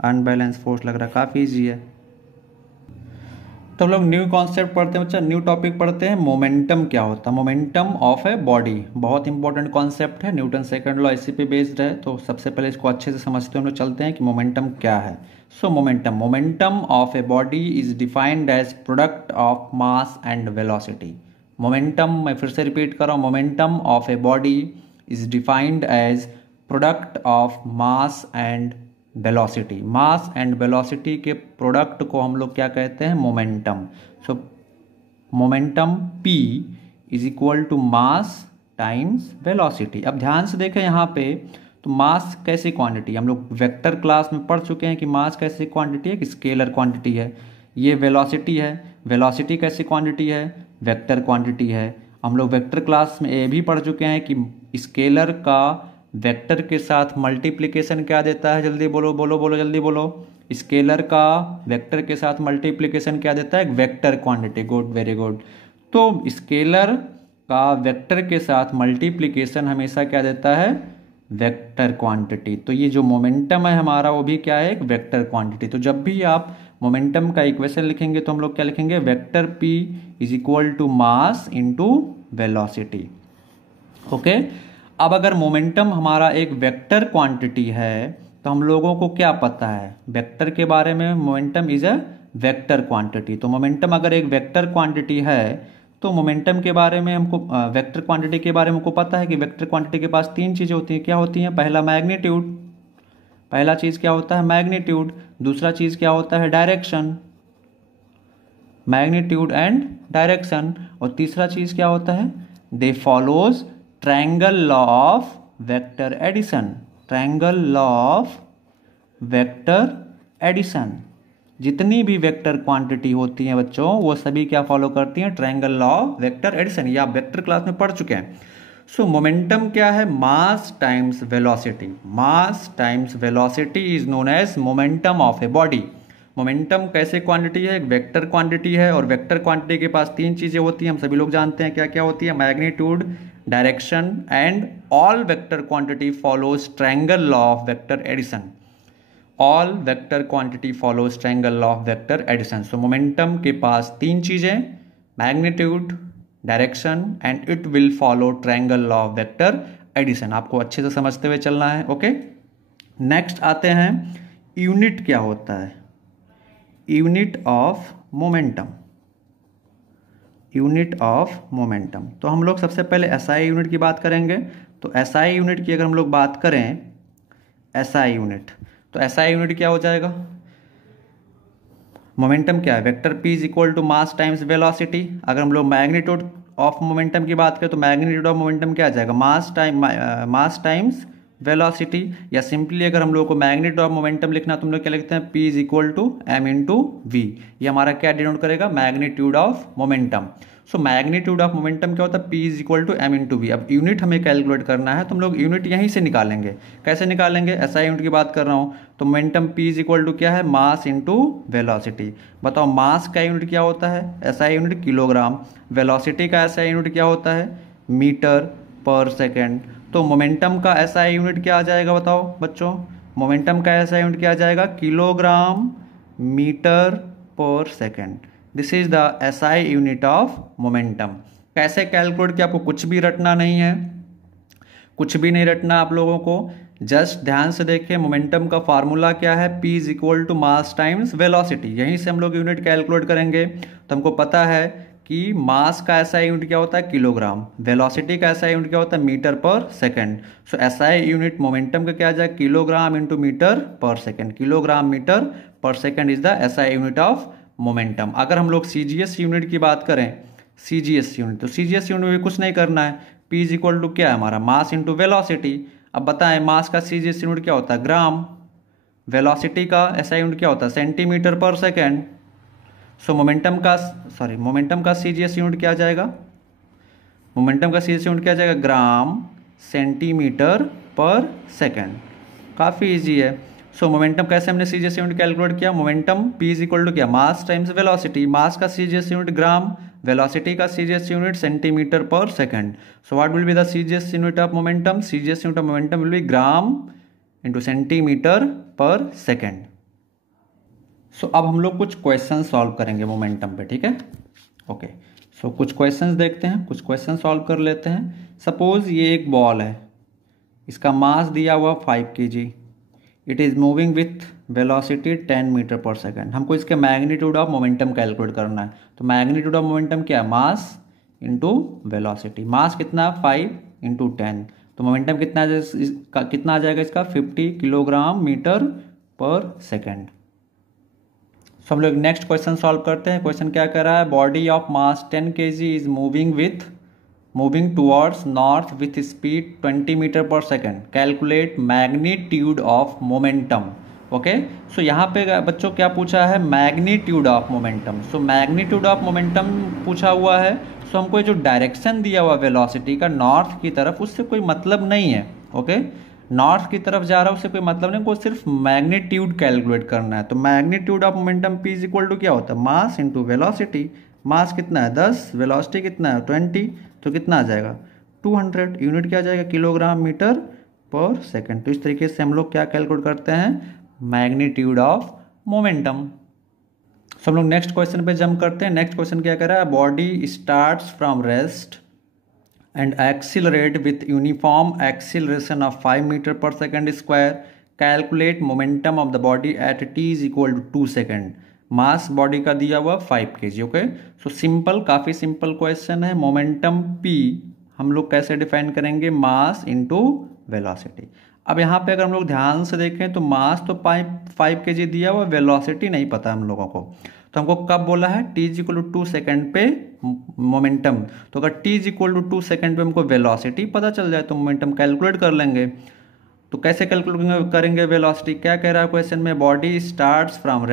अनबैलेंस फोर्स लग रहा है। काफ़ी ईजी है। तो हम लोग न्यू कॉन्सेप्ट पढ़ते हैं बच्चा, न्यू टॉपिक पढ़ते हैं। मोमेंटम क्या होता है, मोमेंटम ऑफ ए बॉडी, बहुत इंपॉर्टेंट कॉन्सेप्ट है, न्यूटन सेकंड लॉ इसी पे बेस्ड है। तो सबसे पहले इसको अच्छे से समझते हैं, हम लोग चलते हैं कि मोमेंटम क्या है। So momentum of a body is defined as product of mass and velocity. Momentum, मैं फिर से रिपीट कर रहा हूँ, momentum of a body is defined as product of mass and velocity. Mass and velocity के product को हम लोग क्या कहते हैं, momentum. So momentum P is equal to mass times velocity. अब ध्यान से देखें यहाँ पे, तो मास कैसी क्वांटिटी, हम लोग वेक्टर क्लास में पढ़ चुके हैं कि मास कैसी क्वांटिटी है, कि स्केलर क्वांटिटी है। ये वेलोसिटी है, वेलोसिटी कैसी क्वांटिटी है, वेक्टर क्वांटिटी है। हम लोग वेक्टर क्लास में ये भी पढ़ चुके हैं कि स्केलर का वेक्टर के साथ मल्टीप्लिकेशन क्या देता है, जल्दी बोलो बोलो बोलो जल्दी बोलो। स्केलर का वेक्टर के साथ मल्टीप्लिकेशन क्या देता है, vector quantity. Good, very good. तो स्केलर का वेक्टर के साथ मल्टीप्लिकेशन हमेशा क्या देता है, वेक्टर क्वांटिटी। तो ये जो मोमेंटम है हमारा वो भी क्या है, एक वेक्टर क्वांटिटी। तो जब भी आप मोमेंटम का इक्वेशन लिखेंगे तो हम लोग क्या लिखेंगे, vector P is equal to mass into velocity. Okay. अब अगर मोमेंटम हमारा एक वेक्टर क्वांटिटी है तो हम लोगों को क्या पता है वेक्टर के बारे में, momentum is a vector quantity. तो मोमेंटम अगर एक वेक्टर क्वांटिटी है तो मोमेंटम के बारे में हमको, वेक्टर क्वांटिटी के बारे में हमको पता है कि वेक्टर क्वांटिटी के पास 3 चीज़ें होती हैं। क्या होती हैं, पहला मैग्नीट्यूड, पहला चीज़ क्या होता है मैग्नीट्यूड, दूसरा चीज़ क्या होता है डायरेक्शन, मैग्नीट्यूड एंड डायरेक्शन, और तीसरा चीज़ क्या होता है, they follows triangle law of vector addition, triangle law of vector addition. जितनी भी वेक्टर क्वांटिटी होती हैं बच्चों वो सभी क्या फॉलो करती हैं, triangle law of vector addition. ये आप वेक्टर क्लास में पढ़ चुके हैं। सो मोमेंटम क्या है, mass times velocity. Mass times velocity is known as momentum of a body. Momentum कैसे क्वांटिटी है, एक वेक्टर क्वांटिटी है, और वेक्टर क्वांटिटी के पास 3 चीजें होती हैं, हम सभी लोग जानते हैं क्या क्या होती है, magnitude, direction and all vector quantity follows triangle law of vector addition. All vector quantity follows triangle law of vector addition. So momentum के पास 3 चीजें, magnitude, direction and it will follow triangle law of vector addition. आपको अच्छे से समझते हुए चलना है। ओके। नेक्स्ट आते हैं, यूनिट क्या होता है, unit of momentum, unit of momentum. तो हम लोग सबसे पहले एसआई यूनिट की बात करेंगे। तो एसआई यूनिट की अगर हम लोग बात करें, एसआई यूनिट, तो एसआई यूनिट क्या हो जाएगा, मोमेंटम क्या है, vector P is equal to mass times velocity. अगर हम लोग मैग्नीट्यूड ऑफ मोमेंटम की बात करें तो मैग्नीट्यूड ऑफ मोमेंटम क्या आ जाएगा, मास टाइम्स वेलोसिटी। या सिंपली अगर हम लोग को मैग्नीट्यूड ऑफ मोमेंटम लिखना तो हम लोग क्या लिखते हैं, P is equal to m into v. ये हमारा क्या डिनोट करेगा, magnitude of momentum. So magnitude of momentum क्या होता है, P is equal to m into v. अब यूनिट हमें कैलकुलेट करना है तो हम लोग यूनिट यहीं से निकालेंगे। कैसे निकालेंगे, एसआई यूनिट की बात कर रहा हूँ तो momentum P is equal to क्या है, मास इंटू वेलोसिटी। बताओ मास का यूनिट क्या होता है, एसआई यूनिट किलोग्राम। वेलोसिटी का एसआई यूनिट क्या होता है, मीटर पर सेकेंड। तो मोमेंटम का एसआई यूनिट क्या आ जाएगा, बताओ बच्चों, मोमेंटम का एसआई यूनिट क्या आ जाएगा, kilogram metre per second. This is the SI unit of momentum. कैसे कैलकुलेट किया, आपको कुछ भी रटना नहीं है, कुछ भी नहीं रटना आप लोगों को, जस्ट ध्यान से देखिए मोमेंटम का फार्मूला क्या है, P is equal to mass times velocity. यहीं से हम लोग यूनिट कैलकुलेट करेंगे। तो हमको पता है कि मास का एसआई यूनिट क्या होता है, किलोग्राम, वेलोसिटी का एसआई यूनिट क्या होता है, मीटर पर सेकेंड। सो एसआई यूनिट मोमेंटम का क्या आ जाएगा, kilogram into metre per second. Kilogram metre per second is the SI unit of momentum. अगर हम लोग सीजीएस यूनिट की बात करें, सीजीएस यूनिट, तो सीजीएस यूनिट में कुछ नहीं करना है, P इज इक्वल टू क्या है हमारा, मास इंटू वेलोसिटी। अब बताएं मास का सीजीएस यूनिट क्या होता है, ग्राम, वेलोसिटी का एसआई यूनिट क्या होता है, सेंटीमीटर पर सेकेंड। सो मोमेंटम का सीजीएस यूनिट क्या आ जाएगा, मोमेंटम का सीजीएस यूनिट क्या आ जाएगा, ग्राम सेंटीमीटर पर सेकेंड। काफ़ी इजी है। सो मोमेंटम कैसे हमने सीजीएस यूनिट कैलकुलेट किया, momentum P is equal to क्या, मास टाइम्स वेलोसिटी। मास का सीजीएस यूनिट ग्राम, वेलोसिटी का CGS unit centimetre per second. So what will be the CGS unit of momentum, CGS unit of momentum will be gram into centimetre per second. सो अब हम लोग कुछ question solve करेंगे momentum पे, ठीक है। ओके, सो कुछ क्वेश्चंस देखते हैं, कुछ क्वेश्चन सॉल्व कर लेते हैं। सपोज ये एक बॉल है, इसका मास दिया हुआ 5 kg, it is moving with velocity 10 metre per second. हमको इसके मैग्नीट्यूड ऑफ मोमेंटम कैलकुलेट करना है। तो मैग्नीट्यूड ऑफ मोमेंटम क्या है, मास इंटू वेलोसिटी। मास कितना है 5 इंटू 10, तो मोमेंटम कितना आ जाएगा इसका 50 किलोग्राम मीटर पर सेकेंड। सो हम लोग नेक्स्ट क्वेश्चन सॉल्व करते हैं। क्वेश्चन क्या कह रहा है, body of mass 10 kg is moving towards north with speed 20 metre per second. Calculate magnitude of momentum. Okay, so यहाँ पे बच्चों क्या पूछा है, magnitude of momentum. So magnitude of momentum पूछा हुआ है। सो हमको जो डायरेक्शन दिया हुआ वेलोसिटी का नॉर्थ की तरफ, उससे कोई मतलब नहीं है। ओके, नॉर्थ की तरफ जा रहा है उससे कोई मतलब नहीं, को सिर्फ मैग्नीट्यूड कैलकुलेट करना है। तो magnitude of momentum P is equal to क्या होता है, मास इंटू वेलोसिटी। मास कितना है 10, वेलोसिटी कितना है 20, तो कितना आ जाएगा 200। यूनिट क्या आ जाएगा, किलोग्राम मीटर पर सेकेंड। तो इस तरीके से हम लोग क्या कैलकुलेट करते हैं, मैग्नीट्यूड ऑफ मोमेंटम। सो हम लोग नेक्स्ट क्वेश्चन पे जंप करते हैं। नेक्स्ट क्वेश्चन क्या कह रहा है, body starts from rest and accelerate with uniform acceleration of 5 meter per second square. Calculate momentum of the body at t is equal to 2 second. Mass body का दिया हुआ 5 kg। ओके, सो सिंपल, काफ़ी simple question है। Momentum P हम लोग कैसे define करेंगे, मास into velocity. अब यहाँ पे अगर हम लोग ध्यान से देखें तो मास तो 5 kg दिया हुआ, वेलोसिटी नहीं पता हम लोगों को। तो हमको कब बोला है, t is equal to 2 second पे मोमेंटम। तो अगर t is equal to 2 second पे हमको वेलोसिटी पता चल जाए तो मोमेंटम कैलकुलेट कर लेंगे। तो कैसे कैलकुलेट करेंगे वेलोसिटी, क्या कह रहा है क्वेश्चन में, body starts from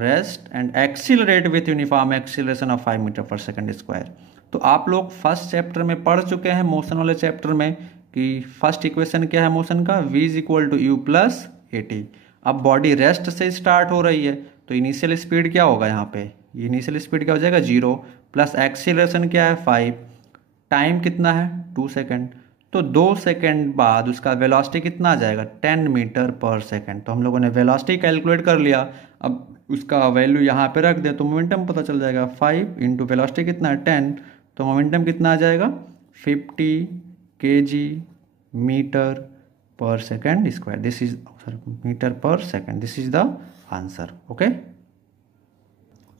rest and accelerate with uniform acceleration of 5 metre per second square. तो आप लोग फर्स्ट चैप्टर में पढ़ चुके हैं, मोशन वाले चैप्टर में, कि फर्स्ट इक्वेशन क्या है मोशन का, v is equal to u plus at। अब बॉडी रेस्ट से स्टार्ट हो रही है तो इनिशियल स्पीड क्या होगा, यहाँ पे इनिशियल स्पीड क्या हो जाएगा 0, प्लस एक्सीलरेशन क्या है 5, टाइम कितना है 2 सेकेंड। तो 2 सेकेंड बाद उसका वेलोसिटी कितना आ जाएगा 10 मीटर पर सेकेंड। तो हम लोगों ने वेलोसिटी कैलकुलेट कर लिया। अब उसका वैल्यू यहाँ पे रख दें तो मोमेंटम पता चल जाएगा, 5 इंटू वेलोसिटी कितना है 10, तो मोमेंटम कितना आ जाएगा 50 kg metre per second square. This is metre per second, this is the answer. Okay,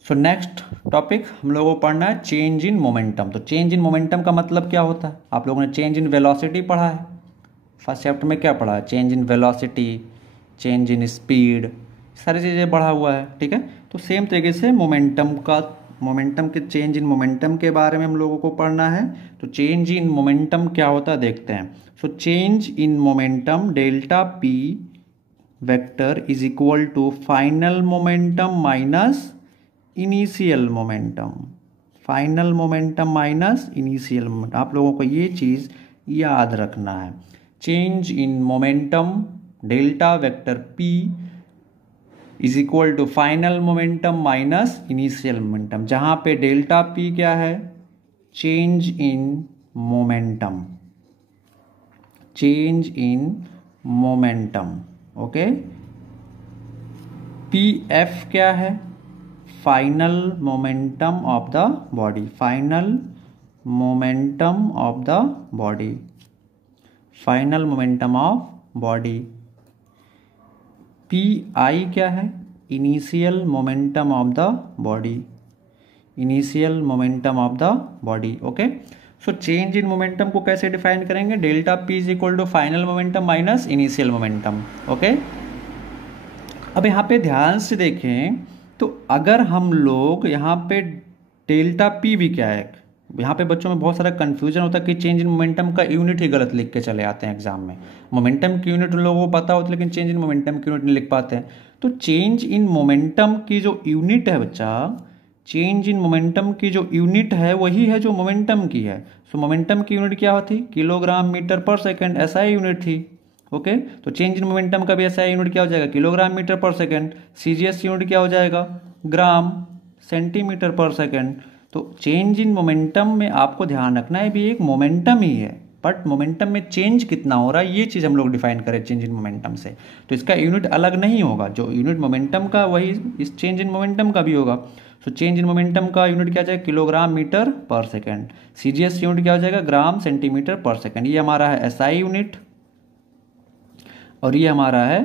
so next topic हम लोगों को पढ़ना है चेंज इन मोमेंटम। तो चेंज इन मोमेंटम का मतलब क्या होता है, आप लोगों ने चेंज इन वेलोसिटी पढ़ा है, फर्स्ट चैप्टर में क्या पढ़ा है, change in velocity, change in speed, सारी चीज़ें पढ़ा हुआ है, ठीक है। तो सेम तरीके से मोमेंटम के चेंज इन मोमेंटम के बारे में हम लोगों को पढ़ना है। तो चेंज इन मोमेंटम क्या होता है देखते हैं। So change in momentum delta P vector is equal to final momentum minus initial momentum. Final momentum minus initial momentum, आप लोगों को ये चीज़ याद रखना है। Change in momentum delta vector P is equal to final momentum minus initial momentum, जहाँ पे डेल्टा P क्या है, change in momentum, change in momentum. Okay, PF क्या है, final momentum of the body, final momentum of the body, final momentum of body. PI क्या है, initial momentum of the body, initial momentum of the body. Okay, so change in momentum को कैसे define करेंगे, delta P is equal to final momentum minus initial momentum. Okay, अब यहाँ पे ध्यान से देखें तो अगर हम लोग यहाँ पे डेल्टा P भी क्या है, यहाँ पे बच्चों में बहुत सारा कंफ्यूजन होता है कि चेंज इन मोमेंटम का यूनिट ही गलत लिख के चले आते हैं एग्जाम में। मोमेंटम की यूनिट उन लोगों को पता होती है लेकिन चेंज इन मोमेंटम की यूनिट नहीं लिख पाते हैं। तो चेंज इन मोमेंटम की जो यूनिट है बच्चा, चेंज इन मोमेंटम की जो यूनिट है वही है जो मोमेंटम की है। सो मोमेंटम की यूनिट क्या थी? Kilogram metre per second, SI unit थी। ओके, तो चेंज इन मोमेंटम का भी एसआई यूनिट क्या हो जाएगा? Kilogram metre per second. CGS unit क्या हो जाएगा? ग्राम सेंटीमीटर पर सेकंड। तो चेंज इन मोमेंटम में आपको ध्यान रखना है भी एक मोमेंटम ही है, बट मोमेंटम में चेंज कितना हो रहा है ये चीज़ हम लोग डिफाइन करें चेंज इन मोमेंटम से। तो इसका यूनिट अलग नहीं होगा, जो यूनिट मोमेंटम का वही इस चेंज इन मोमेंटम का भी होगा। सो चेंज इन मोमेंटम का यूनिट क्या जाएगा? Kilogram metre per second. CGS unit क्या हो जाएगा? ग्राम सेंटीमीटर पर सेकंड। ये हमारा है एसआई यूनिट और ये हमारा है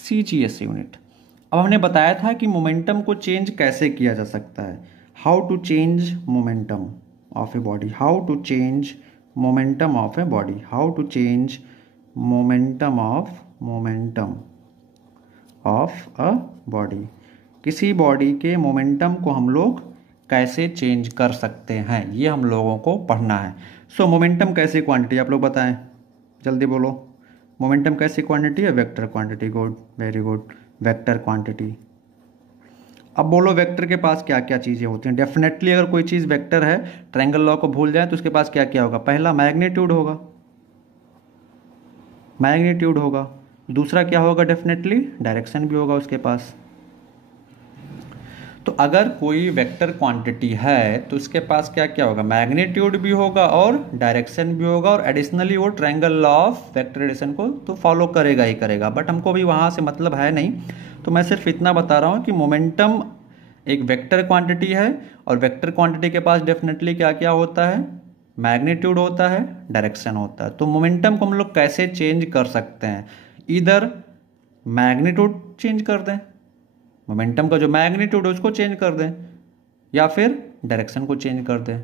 सीजीएस यूनिट। अब हमने बताया था कि मोमेंटम को चेंज कैसे किया जा सकता है। How to change momentum of a body, how to change momentum of a body, how to change momentum of a body. किसी बॉडी के मोमेंटम को हम लोग कैसे चेंज कर सकते हैं ये हम लोगों को पढ़ना है। सो मोमेंटम कैसी क्वांटिटी आप लोग बताएं, जल्दी बोलो। मोमेंटम कैसी क्वांटिटी है? Vector quantity. Good, very good, vector quantity. अब बोलो वेक्टर के पास क्या क्या चीज़ें होती हैं? डेफिनेटली अगर कोई चीज़ वेक्टर है, ट्रायंगल लॉ को भूल जाए तो उसके पास क्या क्या होगा? पहला मैग्नीट्यूड होगा, मैग्नीट्यूड होगा। दूसरा क्या होगा? डेफिनेटली डायरेक्शन भी होगा उसके पास। तो अगर कोई वेक्टर क्वांटिटी है तो उसके पास क्या क्या होगा? मैग्नीट्यूड भी होगा और डायरेक्शन भी होगा, और एडिशनली वो triangle law of vector addition को तो फॉलो करेगा ही करेगा, बट हमको भी वहाँ से मतलब है नहीं। तो मैं सिर्फ इतना बता रहा हूँ कि मोमेंटम एक वेक्टर क्वांटिटी है और वेक्टर क्वांटिटी के पास डेफिनेटली क्या क्या होता है? मैग्नीट्यूड होता है, डायरेक्शन होता है। तो मोमेंटम को हम लोग कैसे चेंज कर सकते हैं? इधर मैग्नीट्यूड चेंज कर दें, मोमेंटम का जो मैग्नीट्यूड है उसको चेंज कर दें, या फिर डायरेक्शन को चेंज कर दें।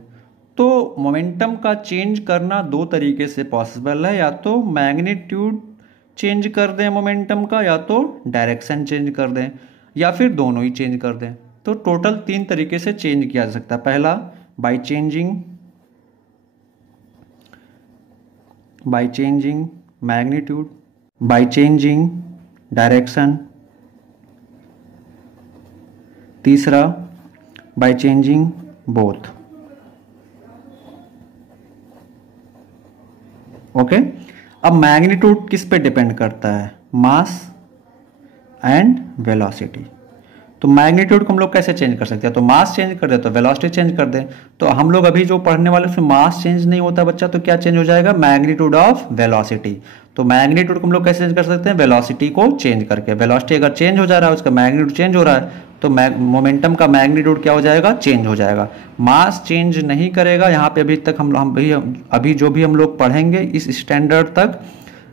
तो मोमेंटम का चेंज करना दो तरीके से पॉसिबल है, या तो मैग्नीट्यूड चेंज कर दें मोमेंटम का, या तो डायरेक्शन चेंज कर दें, या फिर दोनों ही चेंज कर दें। तो टोटल तीन तरीके से चेंज किया जा सकता है। पहला by changing magnitude, by changing direction, तीसरा बाय चेंजिंग बोथ। ओके, अब मैग्नीट्यूड किस पे डिपेंड करता है? मास एंड वेलोसिटी। तो मैग्नीट्यूड को हम लोग कैसे चेंज कर सकते हैं? तो मास चेंज कर दे, तो वेलोसिटी चेंज कर दे। तो हम लोग अभी जो पढ़ने वाले उसमें मास चेंज नहीं होता बच्चा, तो क्या चेंज हो जाएगा? Magnitude of velocity. तो मैग्नीट्यूड को हम लोग कैसे चेंज कर सकते हैं? वेलोसिटी को चेंज करके। वेलोसिटी अगर चेंज हो जा रहा है, उसका मैग्नीट्यूड चेंज हो रहा है, तो मोमेंटम का मैग्नीट्यूड क्या हो जाएगा? चेंज हो जाएगा। मास चेंज नहीं करेगा। यहाँ पे अभी तक अभी जो भी हम लोग पढ़ेंगे इस स्टैंडर्ड तक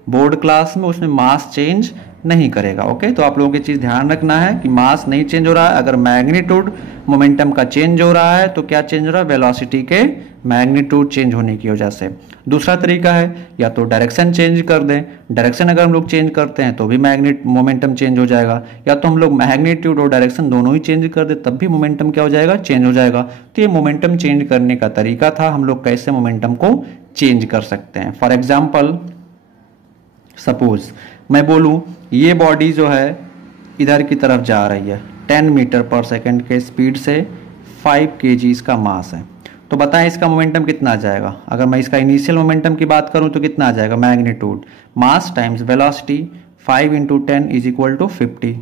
बोर्ड क्लास में, उसमें मास चेंज नहीं करेगा। ओके, तो आप लोगों की चीज़ ध्यान रखना है कि मास नहीं चेंज हो रहा है। अगर मैग्नीट्यूड मोमेंटम का चेंज हो रहा है तो क्या चेंज हो रहा है? वेलोसिटी के मैग्नीट्यूड चेंज होने की वजह से। दूसरा तरीका है या तो डायरेक्शन चेंज कर दें। डायरेक्शन अगर हम लोग चेंज करते हैं तो भी मोमेंटम चेंज हो जाएगा, या तो हम लोग मैग्नीट्यूड और डायरेक्शन दोनों ही चेंज कर दे, तब भी मोमेंटम क्या हो जाएगा? चेंज हो जाएगा। तो ये मोमेंटम चेंज करने का तरीका था, हम लोग कैसे मोमेंटम को चेंज कर सकते हैं। फॉर एग्जाम्पल, सपोज मैं बोलूं ये बॉडी जो है इधर की तरफ जा रही है 10 मीटर पर सेकंड के स्पीड से, 5 kg इसका मास है। तो बताएं इसका मोमेंटम कितना आ जाएगा? अगर मैं इसका इनिशियल मोमेंटम की बात करूं तो कितना आ जाएगा? Magnitude mass times velocity, 5 × 10 = 50।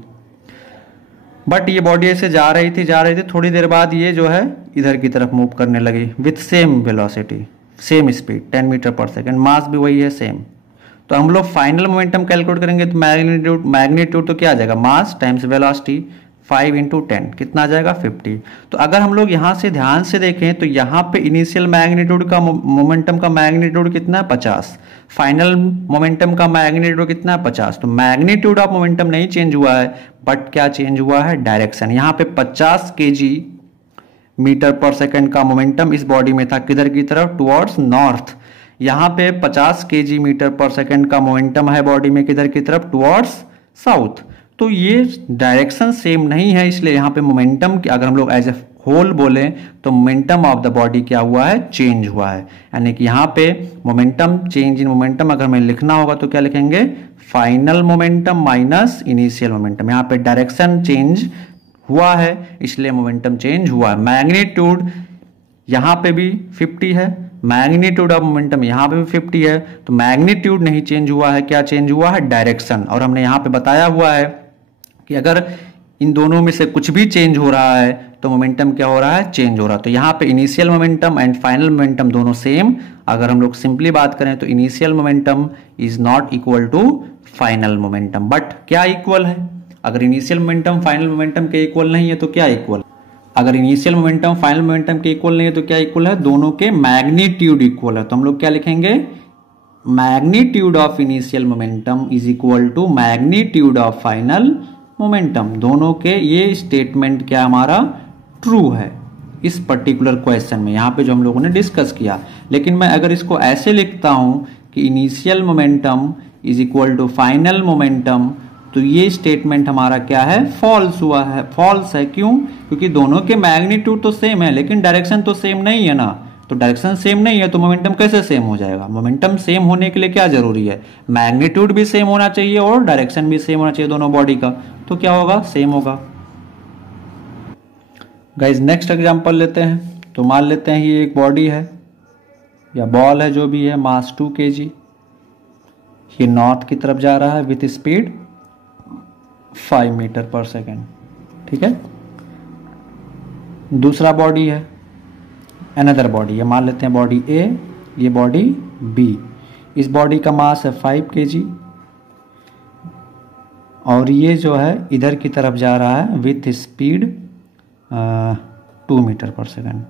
But ये बॉडी ऐसे जा रही थी, थोड़ी देर बाद ये जो है इधर की तरफ मूव करने लगी with same velocity, same speed, 10 metre per second, mass भी वही है सेम। तो हम लोग फाइनल मोमेंटम कैलकुलेट करेंगे तो मैग्नीट्यूड तो क्या आ जाएगा? मास टाइम्स वेलोसिटी, 5 × 10 कितना आ जाएगा? 50। तो अगर हम लोग यहाँ से ध्यान से देखें तो यहाँ पे इनिशियल मैग्नीट्यूड का मोमेंटम का मैग्नीट्यूड कितना है? 50। फाइनल मोमेंटम का मैग्नीट्यूड कितना है? 50। तो मैग्नीट्यूड ऑफ मोमेंटम नहीं चेंज हुआ है, बट क्या चेंज हुआ है? डायरेक्शन। यहाँ पे 50 kg मीटर पर सेकंड का मोमेंटम इस बॉडी में था, किधर की तरफ? Towards north. यहाँ पे 50 kg मीटर पर सेकंड का मोमेंटम है बॉडी में, किधर की तरफ? Towards south. तो ये डायरेक्शन सेम नहीं है, इसलिए यहाँ पे मोमेंटम अगर हम लोग एज ए होल बोले तो मोमेंटम ऑफ द बॉडी क्या हुआ है? चेंज हुआ है। यानी कि यहाँ पे मोमेंटम, चेंज इन मोमेंटम अगर हमें लिखना होगा तो क्या लिखेंगे? Final momentum minus initial momentum. यहाँ पे डायरेक्शन चेंज हुआ है, इसलिए मोमेंटम चेंज हुआ है। मैग्नीट्यूड यहाँ पे भी 50 है, मैग्नीट्यूड ऑफ मोमेंटम यहाँ पे भी 50 है, तो मैग्नीट्यूड नहीं चेंज हुआ है, क्या चेंज हुआ है? डायरेक्शन। और हमने यहाँ पे बताया हुआ है कि अगर इन दोनों में से कुछ भी चेंज हो रहा है तो मोमेंटम क्या हो रहा है? चेंज हो रहा है। तो यहाँ पे initial momentum and final momentum दोनों सेम। अगर हम लोग सिंपली बात करें तो initial momentum is not equal to final momentum, but क्या इक्वल है? अगर इनिशियल मोमेंटम फाइनल मोमेंटम के इक्वल नहीं है तो क्या इक्वल? अगर इनिशियल मोमेंटम फाइनल मोमेंटम के इक्वल नहीं है तो क्या इक्वल है? दोनों के मैग्नीट्यूड इक्वल है। तो हम लोग क्या लिखेंगे? Magnitude of initial momentum is equal to magnitude of final momentum. दोनों के ये स्टेटमेंट क्या हमारा ट्रू है इस पर्टिकुलर क्वेश्चन में, यहाँ पे जो हम लोगों ने डिस्कस किया। लेकिन मैं अगर इसको ऐसे लिखता हूं कि initial momentum is equal to final momentum, तो ये स्टेटमेंट हमारा क्या है? फॉल्स हुआ है। फॉल्स है क्यों? क्योंकि दोनों के मैग्नीट्यूड तो सेम है लेकिन डायरेक्शन तो सेम नहीं है ना। तो डायरेक्शन सेम नहीं है तो मोमेंटम कैसे सेम हो जाएगा? मोमेंटम सेम होने के लिए क्या जरूरी है? मैग्नीट्यूड भी सेम होना चाहिए और डायरेक्शन भी सेम होना चाहिए दोनों बॉडी का। तो क्या होगा? सेम होगा। गाइज नेक्स्ट एग्जांपल लेते हैं। तो मान लेते हैं ये एक बॉडी है या बॉल है, जो भी है, मास 2 kg। ये नॉर्थ की तरफ जा रहा है with speed 5 metre per second. ठीक है। दूसरा बॉडी है, अनदर बॉडी है, मान लेते हैं बॉडी ए, ये बॉडी बी। इस बॉडी का मास है 5 kg और ये जो है इधर की तरफ जा रहा है with speed 2 metre per second.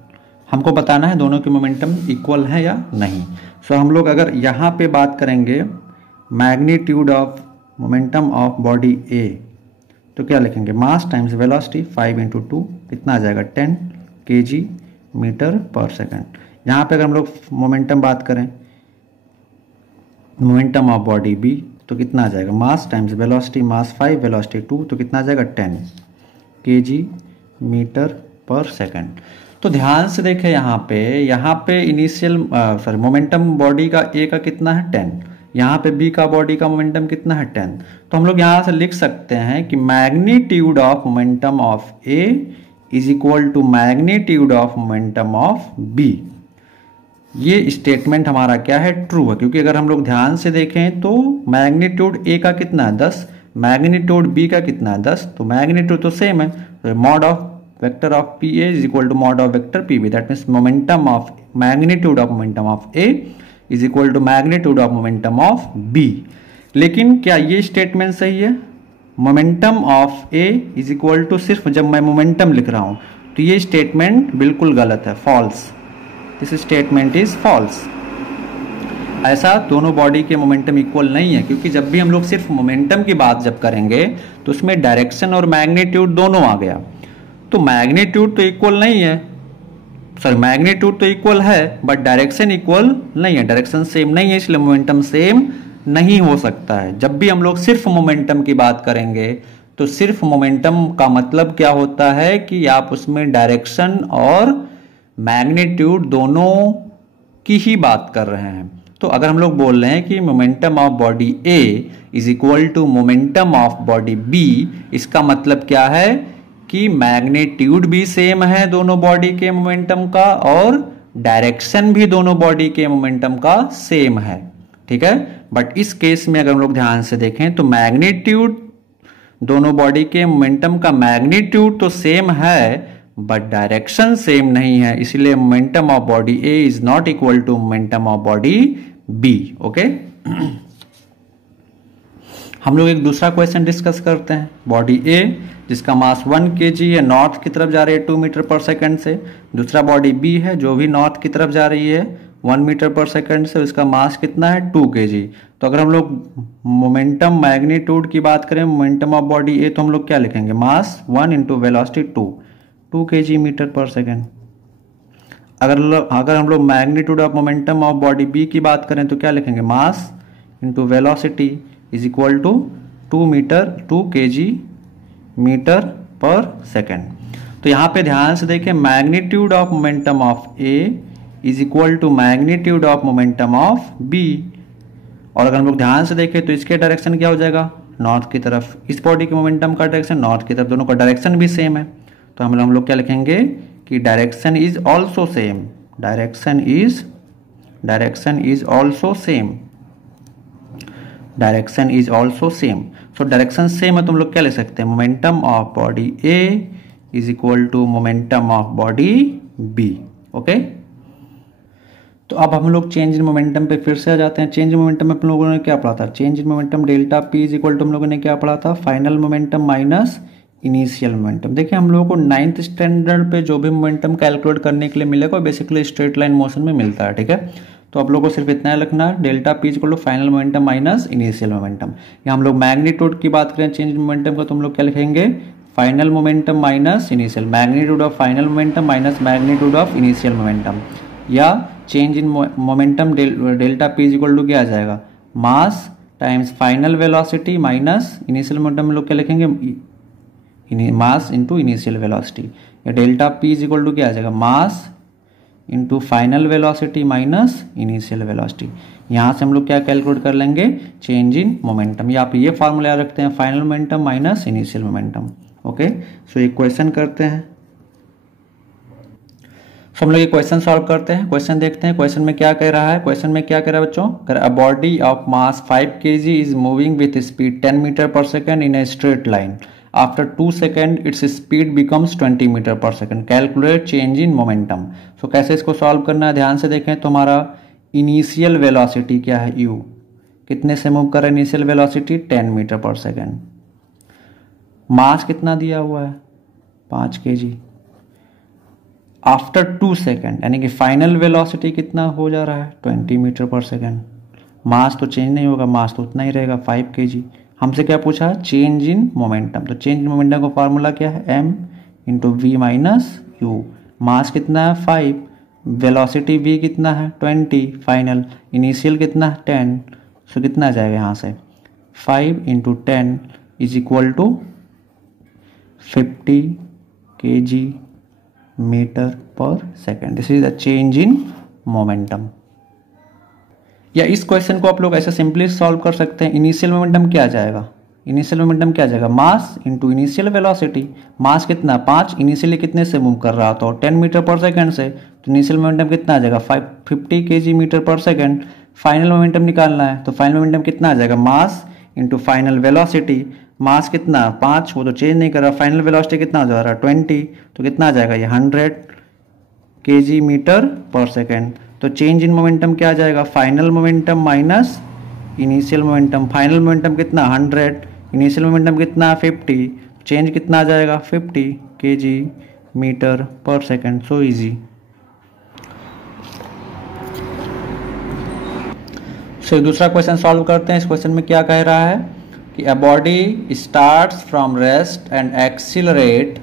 हमको बताना है दोनों के मोमेंटम इक्वल है या नहीं। सो हम लोग अगर यहाँ पे बात करेंगे magnitude of momentum of body A, तो क्या लिखेंगे? मास टाइम्स वेलोसिटी 5 × 2 कितना आ जाएगा? 10 kg मीटर पर सेकेंड। यहाँ पे अगर हम लोग मोमेंटम बात करें, मोमेंटम ऑफ बॉडी बी, तो कितना आ जाएगा? मास टाइम्स वेलोसिटी, मास 5 वेलोसिटी 2, तो कितना आ जाएगा? 10 kg मीटर पर सेकेंड। तो ध्यान से देखें यहाँ पे इनिशियल मोमेंटम बॉडी का ए का कितना है? 10। यहाँ पे बी का बॉडी का मोमेंटम कितना है? 10। तो हम लोग यहाँ से लिख सकते हैं कि magnitude of momentum of A is equal to magnitude of momentum of B. ये स्टेटमेंट हमारा क्या है? ट्रू है, क्योंकि अगर हम लोग ध्यान से देखें तो मैग्नीट्यूड ए का कितना है? 10, मैग्नीट्यूड बी का कितना है? 10। तो मैग्नीट्यूड तो सेम है, तो mod of vector of P A is equal to mod of vector P B. That means momentum of magnitude of momentum of A is equal to magnitude of momentum of B. लेकिन क्या ये statement सही है? Momentum of A is equal to, सिर्फ जब मैं momentum लिख रहा हूं तो ये स्टेटमेंट बिल्कुल गलत है, false. This statement is false. ऐसा दोनों बॉडी के मोमेंटम इक्वल नहीं है, क्योंकि जब भी हम लोग सिर्फ मोमेंटम की बात जब करेंगे तो उसमें डायरेक्शन और मैग्नीट्यूड दोनों आ गया। तो मैग्नीट्यूड तो इक्वल नहीं है, सॉरी मैग्नीट्यूड तो इक्वल है बट डायरेक्शन इक्वल नहीं है, डायरेक्शन सेम नहीं है, इसलिए मोमेंटम सेम नहीं हो सकता है। जब भी हम लोग सिर्फ मोमेंटम की बात करेंगे तो सिर्फ मोमेंटम का मतलब क्या होता है कि आप उसमें डायरेक्शन और मैग्नीट्यूड दोनों की ही बात कर रहे हैं। तो अगर हम लोग बोल रहे हैं कि momentum of body A is equal to momentum of body B, इसका मतलब क्या है कि मैग्नीट्यूड भी सेम है दोनों बॉडी के मोमेंटम का और डायरेक्शन भी दोनों बॉडी के मोमेंटम का सेम है। ठीक है। बट इस केस में अगर हम लोग ध्यान से देखें तो मैग्नीट्यूड, दोनों बॉडी के मोमेंटम का मैग्नीट्यूड तो सेम है बट डायरेक्शन सेम नहीं है, इसलिए momentum of body A is not equal to momentum of body B. Okay. हम लोग एक दूसरा क्वेश्चन डिस्कस करते हैं। बॉडी ए जिसका मास 1 kg है, नॉर्थ की तरफ जा रही है 2 मीटर पर सेकंड से। दूसरा बॉडी बी है जो भी नॉर्थ की तरफ जा रही है 1 मीटर पर सेकंड से, उसका मास कितना है? 2 kg। तो अगर हम लोग मोमेंटम मैग्नीट्यूड की बात करें, मोमेंटम ऑफ बॉडी ए, तो हम लोग क्या लिखेंगे? Mass 1 into velocity 2 kg metre per second. अगर हम लोग magnitude of momentum of body B की बात करें तो क्या लिखेंगे? Mass into velocity is equal to 2 kg metre per second. तो यहाँ पे ध्यान से देखें, magnitude of momentum of A is equal to magnitude of momentum of B. और अगर हम लोग ध्यान से देखें तो इसके डायरेक्शन क्या हो जाएगा? नॉर्थ की तरफ इस बॉडी के मोमेंटम का डायरेक्शन, नॉर्थ की तरफ दोनों का डायरेक्शन भी सेम है, तो हम लोग क्या लिखेंगे कि direction is also same, direction is also same, direction is also same. So direction same है तो हम लोग क्या ले सकते हैं, momentum of body A is equal to momentum of body B. Okay, तो अब हम लोग चेंज इन मोमेंटम पे फिर से आ जाते हैं। चेंज इन मोमेंटम में हम लोगों ने क्या पढ़ा था, change in momentum delta P is equal to हम लोगों ने क्या पढ़ा था, final momentum minus initial momentum. देखिए हम लोगों को 9th स्टैंडर्ड पे जो भी मोमेंटम कैलकुलेट करने के लिए मिलेगा बेसिकली स्ट्रेट लाइन मोशन में मिलता है, ठीक है। तो आप लोगों को सिर्फ इतना लिखना है, delta P is equal to final momentum minus initial momentum. या हम लोग मैग्नीट्यूड की बात करें चेंज इन मोमेंटम का तो हम लोग क्या लिखेंगे, final momentum minus initial, magnitude of final momentum minus magnitude of initial momentum. या change in momentum delta P is equal to क्या आ जाएगा, mass times final velocity minus initial momentum में लोग क्या लिखेंगे, मास इंटू इनिशियल वेलोसिटी। या delta P is equal to क्या आ जाएगा, mass into final velocity minus initial velocity. यहाँ से हम लोग क्या कैलकुलेट कर लेंगे, चेंज इन मोमेंटम। या आप ये फार्मूला याद रखते हैं, final momentum minus initial momentum. Okay, so एक क्वेश्चन करते हैं। सो हम लोग ये क्वेश्चन सॉल्व करते हैं। क्वेश्चन देखते हैं क्वेश्चन में क्या कह रहा है। क्वेश्चन में क्या कह रहा है बच्चों, a body of mass 5 kg is moving with speed 10 metre per second in a straight line. After 2 second its speed becomes 20 metre per second. Calculate change in momentum. So कैसे इसको सॉल्व करना है, ध्यान से देखें। तो हमारा इनिशियल वेलोसिटी क्या है, यू, कितने से मूव कर रहा है initial velocity, 10 metre per second. मास कितना दिया हुआ है, 5 kg। आफ्टर 2 सेकेंड यानी कि फाइनल वेलोसिटी कितना हो जा रहा है, 20 मीटर पर सेकेंड। मास तो चेंज नहीं होगा, मास तो उतना ही रहेगा 5 kg। हमसे क्या पूछा, चेंज इन मोमेंटम। तो चेंज इन मोमेंटम का फॉर्मूला क्या है, m into V minus U. Mass कितना है 5, वेलोसिटी v कितना है 20, फाइनल इनिशियल कितना है 10। सो कितना आ जाएगा यहाँ से, 5 into 10 is equal to 50 kg metre per second. This is the change in momentum. या इस क्वेश्चन को आप लोग ऐसे सिंपली सॉल्व कर सकते हैं। इनिशियल मोमेंटम क्या आ जाएगा, इनिशियल मोमेंटम क्या आ जाएगा, mass into initial velocity. Mass कितना 5, इनिशियली कितने से मूव कर रहा था, 10 मीटर पर सेकेंड से, तो इनिशियल मोमेंटम कितना आ जाएगा 50 kg metre per second. Final momentum निकालना है तो फाइनल मोमेंटम कितना आ जाएगा, mass into final velocity. Mass कितना 5, वो तो चेंज नहीं कर रहा, फाइनल वेलोसिटी कितना हो जा रहा है 20, तो कितना आ जाएगा ये 100 kg मीटर पर सेकेंड। तो चेंज इन मोमेंटम क्या आ जाएगा, final momentum minus initial momentum. Final momentum कितना 100, इनिशियल मोमेंटम कितना 50, चेंज कितना आ जाएगा 50 kg metre per second. So easy. So दूसरा क्वेश्चन सॉल्व करते हैं। इस क्वेश्चन में क्या कह रहा है कि a body starts from rest and accelerate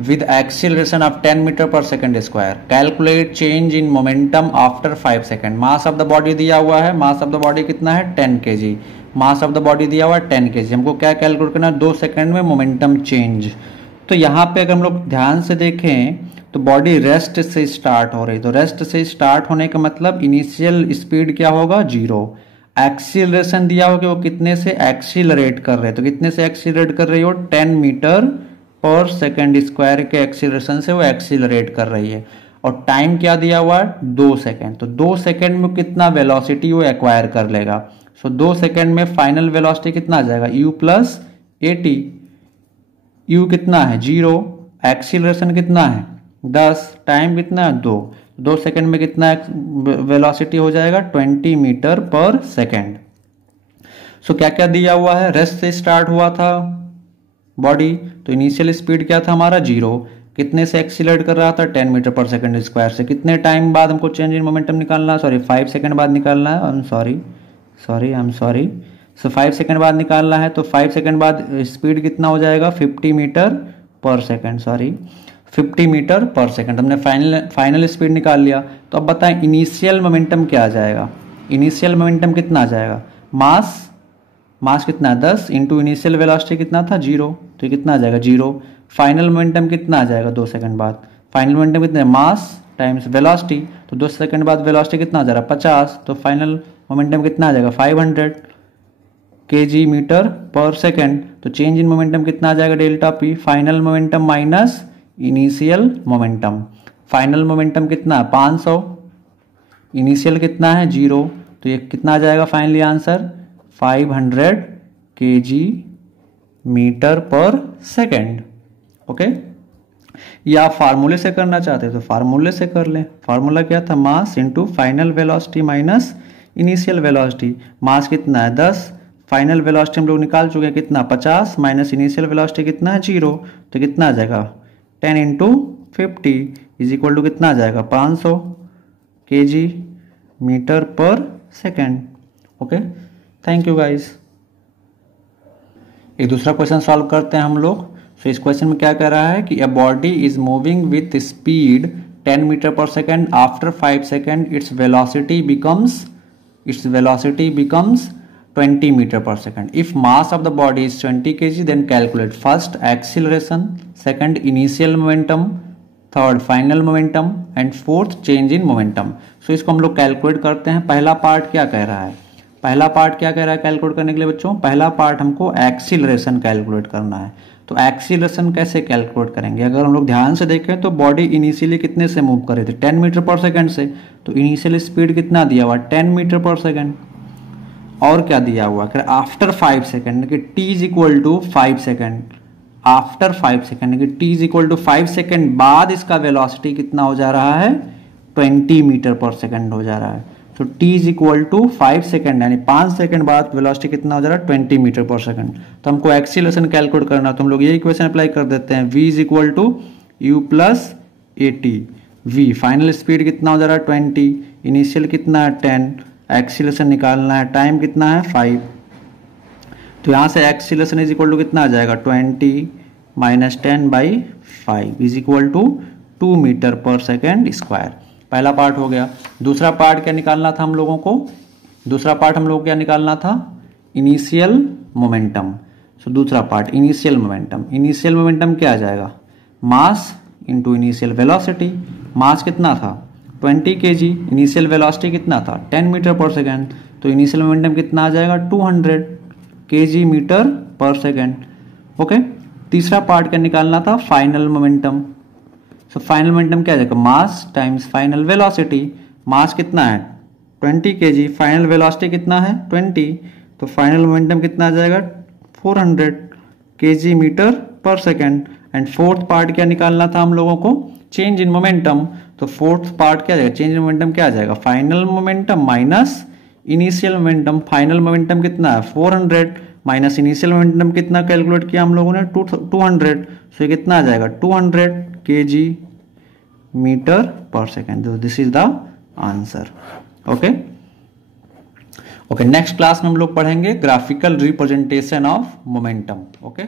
with acceleration of 10 metre per second square. Calculate change in momentum after 5 second. Mass of the body दिया हुआ है, मास ऑफ द बॉडी कितना है 10 kg। Mass of the body दिया हुआ है 10 kg। हमको क्या कैलकुलेट करना है, 2 सेकेंड में मोमेंटम चेंज। तो यहाँ पे अगर हम लोग ध्यान से देखें तो बॉडी रेस्ट से स्टार्ट हो रही, तो रेस्ट से स्टार्ट होने का मतलब इनिशियल स्पीड क्या होगा 0। एक्सीलरेशन दिया होगा वो कितने से एक्सीलरेट कर रहे हैं, तो कितने से एक्सीलरेट कर रही हो 10 मीटर पर सेकेंड स्क्वायर के एक्सीलरेशन से वो एक्सीलरेट कर रही है। और टाइम क्या दिया हुआ है 2 सेकेंड। तो 2 सेकेंड में कितना वेलोसिटी वो एक्वायर कर लेगा। सो 2 सेकेंड में फाइनल वेलोसिटी कितना आ जाएगा, u प्लस 80। u कितना है 0, एक्सीलरेशन कितना है 10, टाइम कितना है 2। 2 सेकेंड में कितना वेलोसिटी हो जाएगा 20 मीटर पर सेकेंड। सो क्या क्या दिया हुआ है, रेस्ट से स्टार्ट हुआ था बॉडी, तो इनिशियल स्पीड क्या था हमारा 0। कितने से एक्सीलरेट कर रहा था 10 मीटर पर सेकेंड स्क्वायर से। कितने टाइम बाद हमको चेंज इन मोमेंटम निकालना है, सॉरी 5 सेकेंड बाद निकालना है। I am sorry. So 5 second बाद निकालना है, तो 5 सेकेंड बाद स्पीड कितना हो जाएगा 50 metre per second, 50 metre per second. हमने फाइनल स्पीड निकाल लिया। तो अब बताएं इनिशियल मोमेंटम क्या आ जाएगा, इनिशियल मोमेंटम कितना आ जाएगा, मास कितना 10 इंटू इनिशियल वेलोसिटी कितना था 0, तो कितना आ जाएगा 0। फाइनल मोमेंटम कितना आ जाएगा 2 सेकंड बाद, फाइनल मोमेंटम कितना है मास टाइम्स वेलोसिटी, तो 2 सेकंड बाद वेलोसिटी कितना आ जा रहा है 50, तो फाइनल मोमेंटम कितना आ जाएगा 500 kg मीटर पर सेकेंड, तो चेंज इन मोमेंटम कितना आ जाएगा delta P, final momentum minus initial momentum. Final momentum कितना है 500, इनिशियल कितना है 0, तो ये कितना आ जाएगा finally answer 500 kg metre per second. Okay, या आप फार्मूले से करना चाहते हैं तो फार्मूले से कर लें। फार्मूला क्या था, mass into final velocity minus initial velocity. Mass कितना है 10, फाइनल वेलोसिटी हम लोग निकाल चुके हैं कितना 50, माइनस इनिशियल वेलोसिटी कितना है 0, तो कितना आ जाएगा 10 इंटू 50 इज इक्वल टू कितना आ जाएगा 500 kg metre per second. Okay, thank you guys. एक दूसरा क्वेश्चन सॉल्व करते हैं हम लोग। तो इस क्वेश्चन में क्या कह रहा है कि a body is moving with speed 10 metre per second, after 5 second its velocity becomes 20 metre per second. If mass of the body is 20 kg then calculate first acceleration, second initial momentum, third final momentum and fourth change in momentum. So इसको हम लोग calculate करते हैं। पहला part क्या कह रहा है, पहला पार्ट क्या कह रहा है कैलकुलेट करने के लिए बच्चों, पहला पार्ट हमको एक्सीलरेशन कैलकुलेट करना है। तो एक्सीलरेशन कैसे कैलकुलेट करेंगे, अगर हम लोग ध्यान से देखें तो बॉडी इनिशियली कितने से मूव करे थे 10 मीटर पर सेकेंड से, तो इनिशियल स्पीड कितना दिया हुआ 10 मीटर पर सेकेंड। और क्या दिया हुआ आफ्टर 5 सेकेंड कि t is equal to 5 second, after 5 second कि t is equal to 5 second बाद इसका वेलोसिटी कितना हो जा रहा है 20 मीटर पर सेकेंड हो जा रहा है। तो t is equal to 5 second यानी 5 सेकेंड बाद वेलोसिटी कितना हो जा रहा है 20 मीटर पर सेकेंड। तो हमको एक्सीलरेशन कैलकुलेट करना, तो हम लोग ये इक्वेशन अप्लाई कर देते हैं, v is equal to u plus A T. v final speed कितना हो जा रहा है 20, इनिशियल कितना है 10, एक्सीलरेशन निकालना है, टाइम कितना है 5। तो यहाँ से एक्सीलरेशन इज इक्वल टू कितना आ जाएगा 20 minus 10 by 5 is equal to 2 metre per second square. पहला पार्ट हो गया। दूसरा पार्ट क्या निकालना था हम लोगों को, दूसरा पार्ट हम लोगों को क्या निकालना था इनिशियल मोमेंटम। सो दूसरा part initial momentum, initial momentum क्या आ जाएगा mass into initial velocity. Mass कितना था 20 kg, इनिशियल वेलोसिटी कितना था 10 मीटर पर सेकेंड, तो इनिशियल मोमेंटम कितना आ जाएगा 200 kg metre per second. Okay, तीसरा पार्ट क्या निकालना था final momentum. So final momentum क्या आ जाएगा mass times final velocity. Mass कितना है 20 kg, फाइनल वेलोसिटी कितना है 20, तो फाइनल मोमेंटम कितना आ जाएगा 400 kg metre per second. And fourth part क्या निकालना था हम लोगों को चेंज इन मोमेंटम। तो फोर्थ पार्ट क्या आ जाएगा चेंज इन मोमेंटम क्या आ जाएगा final momentum minus initial momentum. Final momentum कितना है 400 माइनस इनिशियल मोमेंटम कितना कैलकुलेट किया हम लोगों ने 200, सो कितना आ जाएगा 200 kg metre per second. This is the answer. Okay okay, next class में हम लोग पढ़ेंगे graphical representation of momentum. Okay.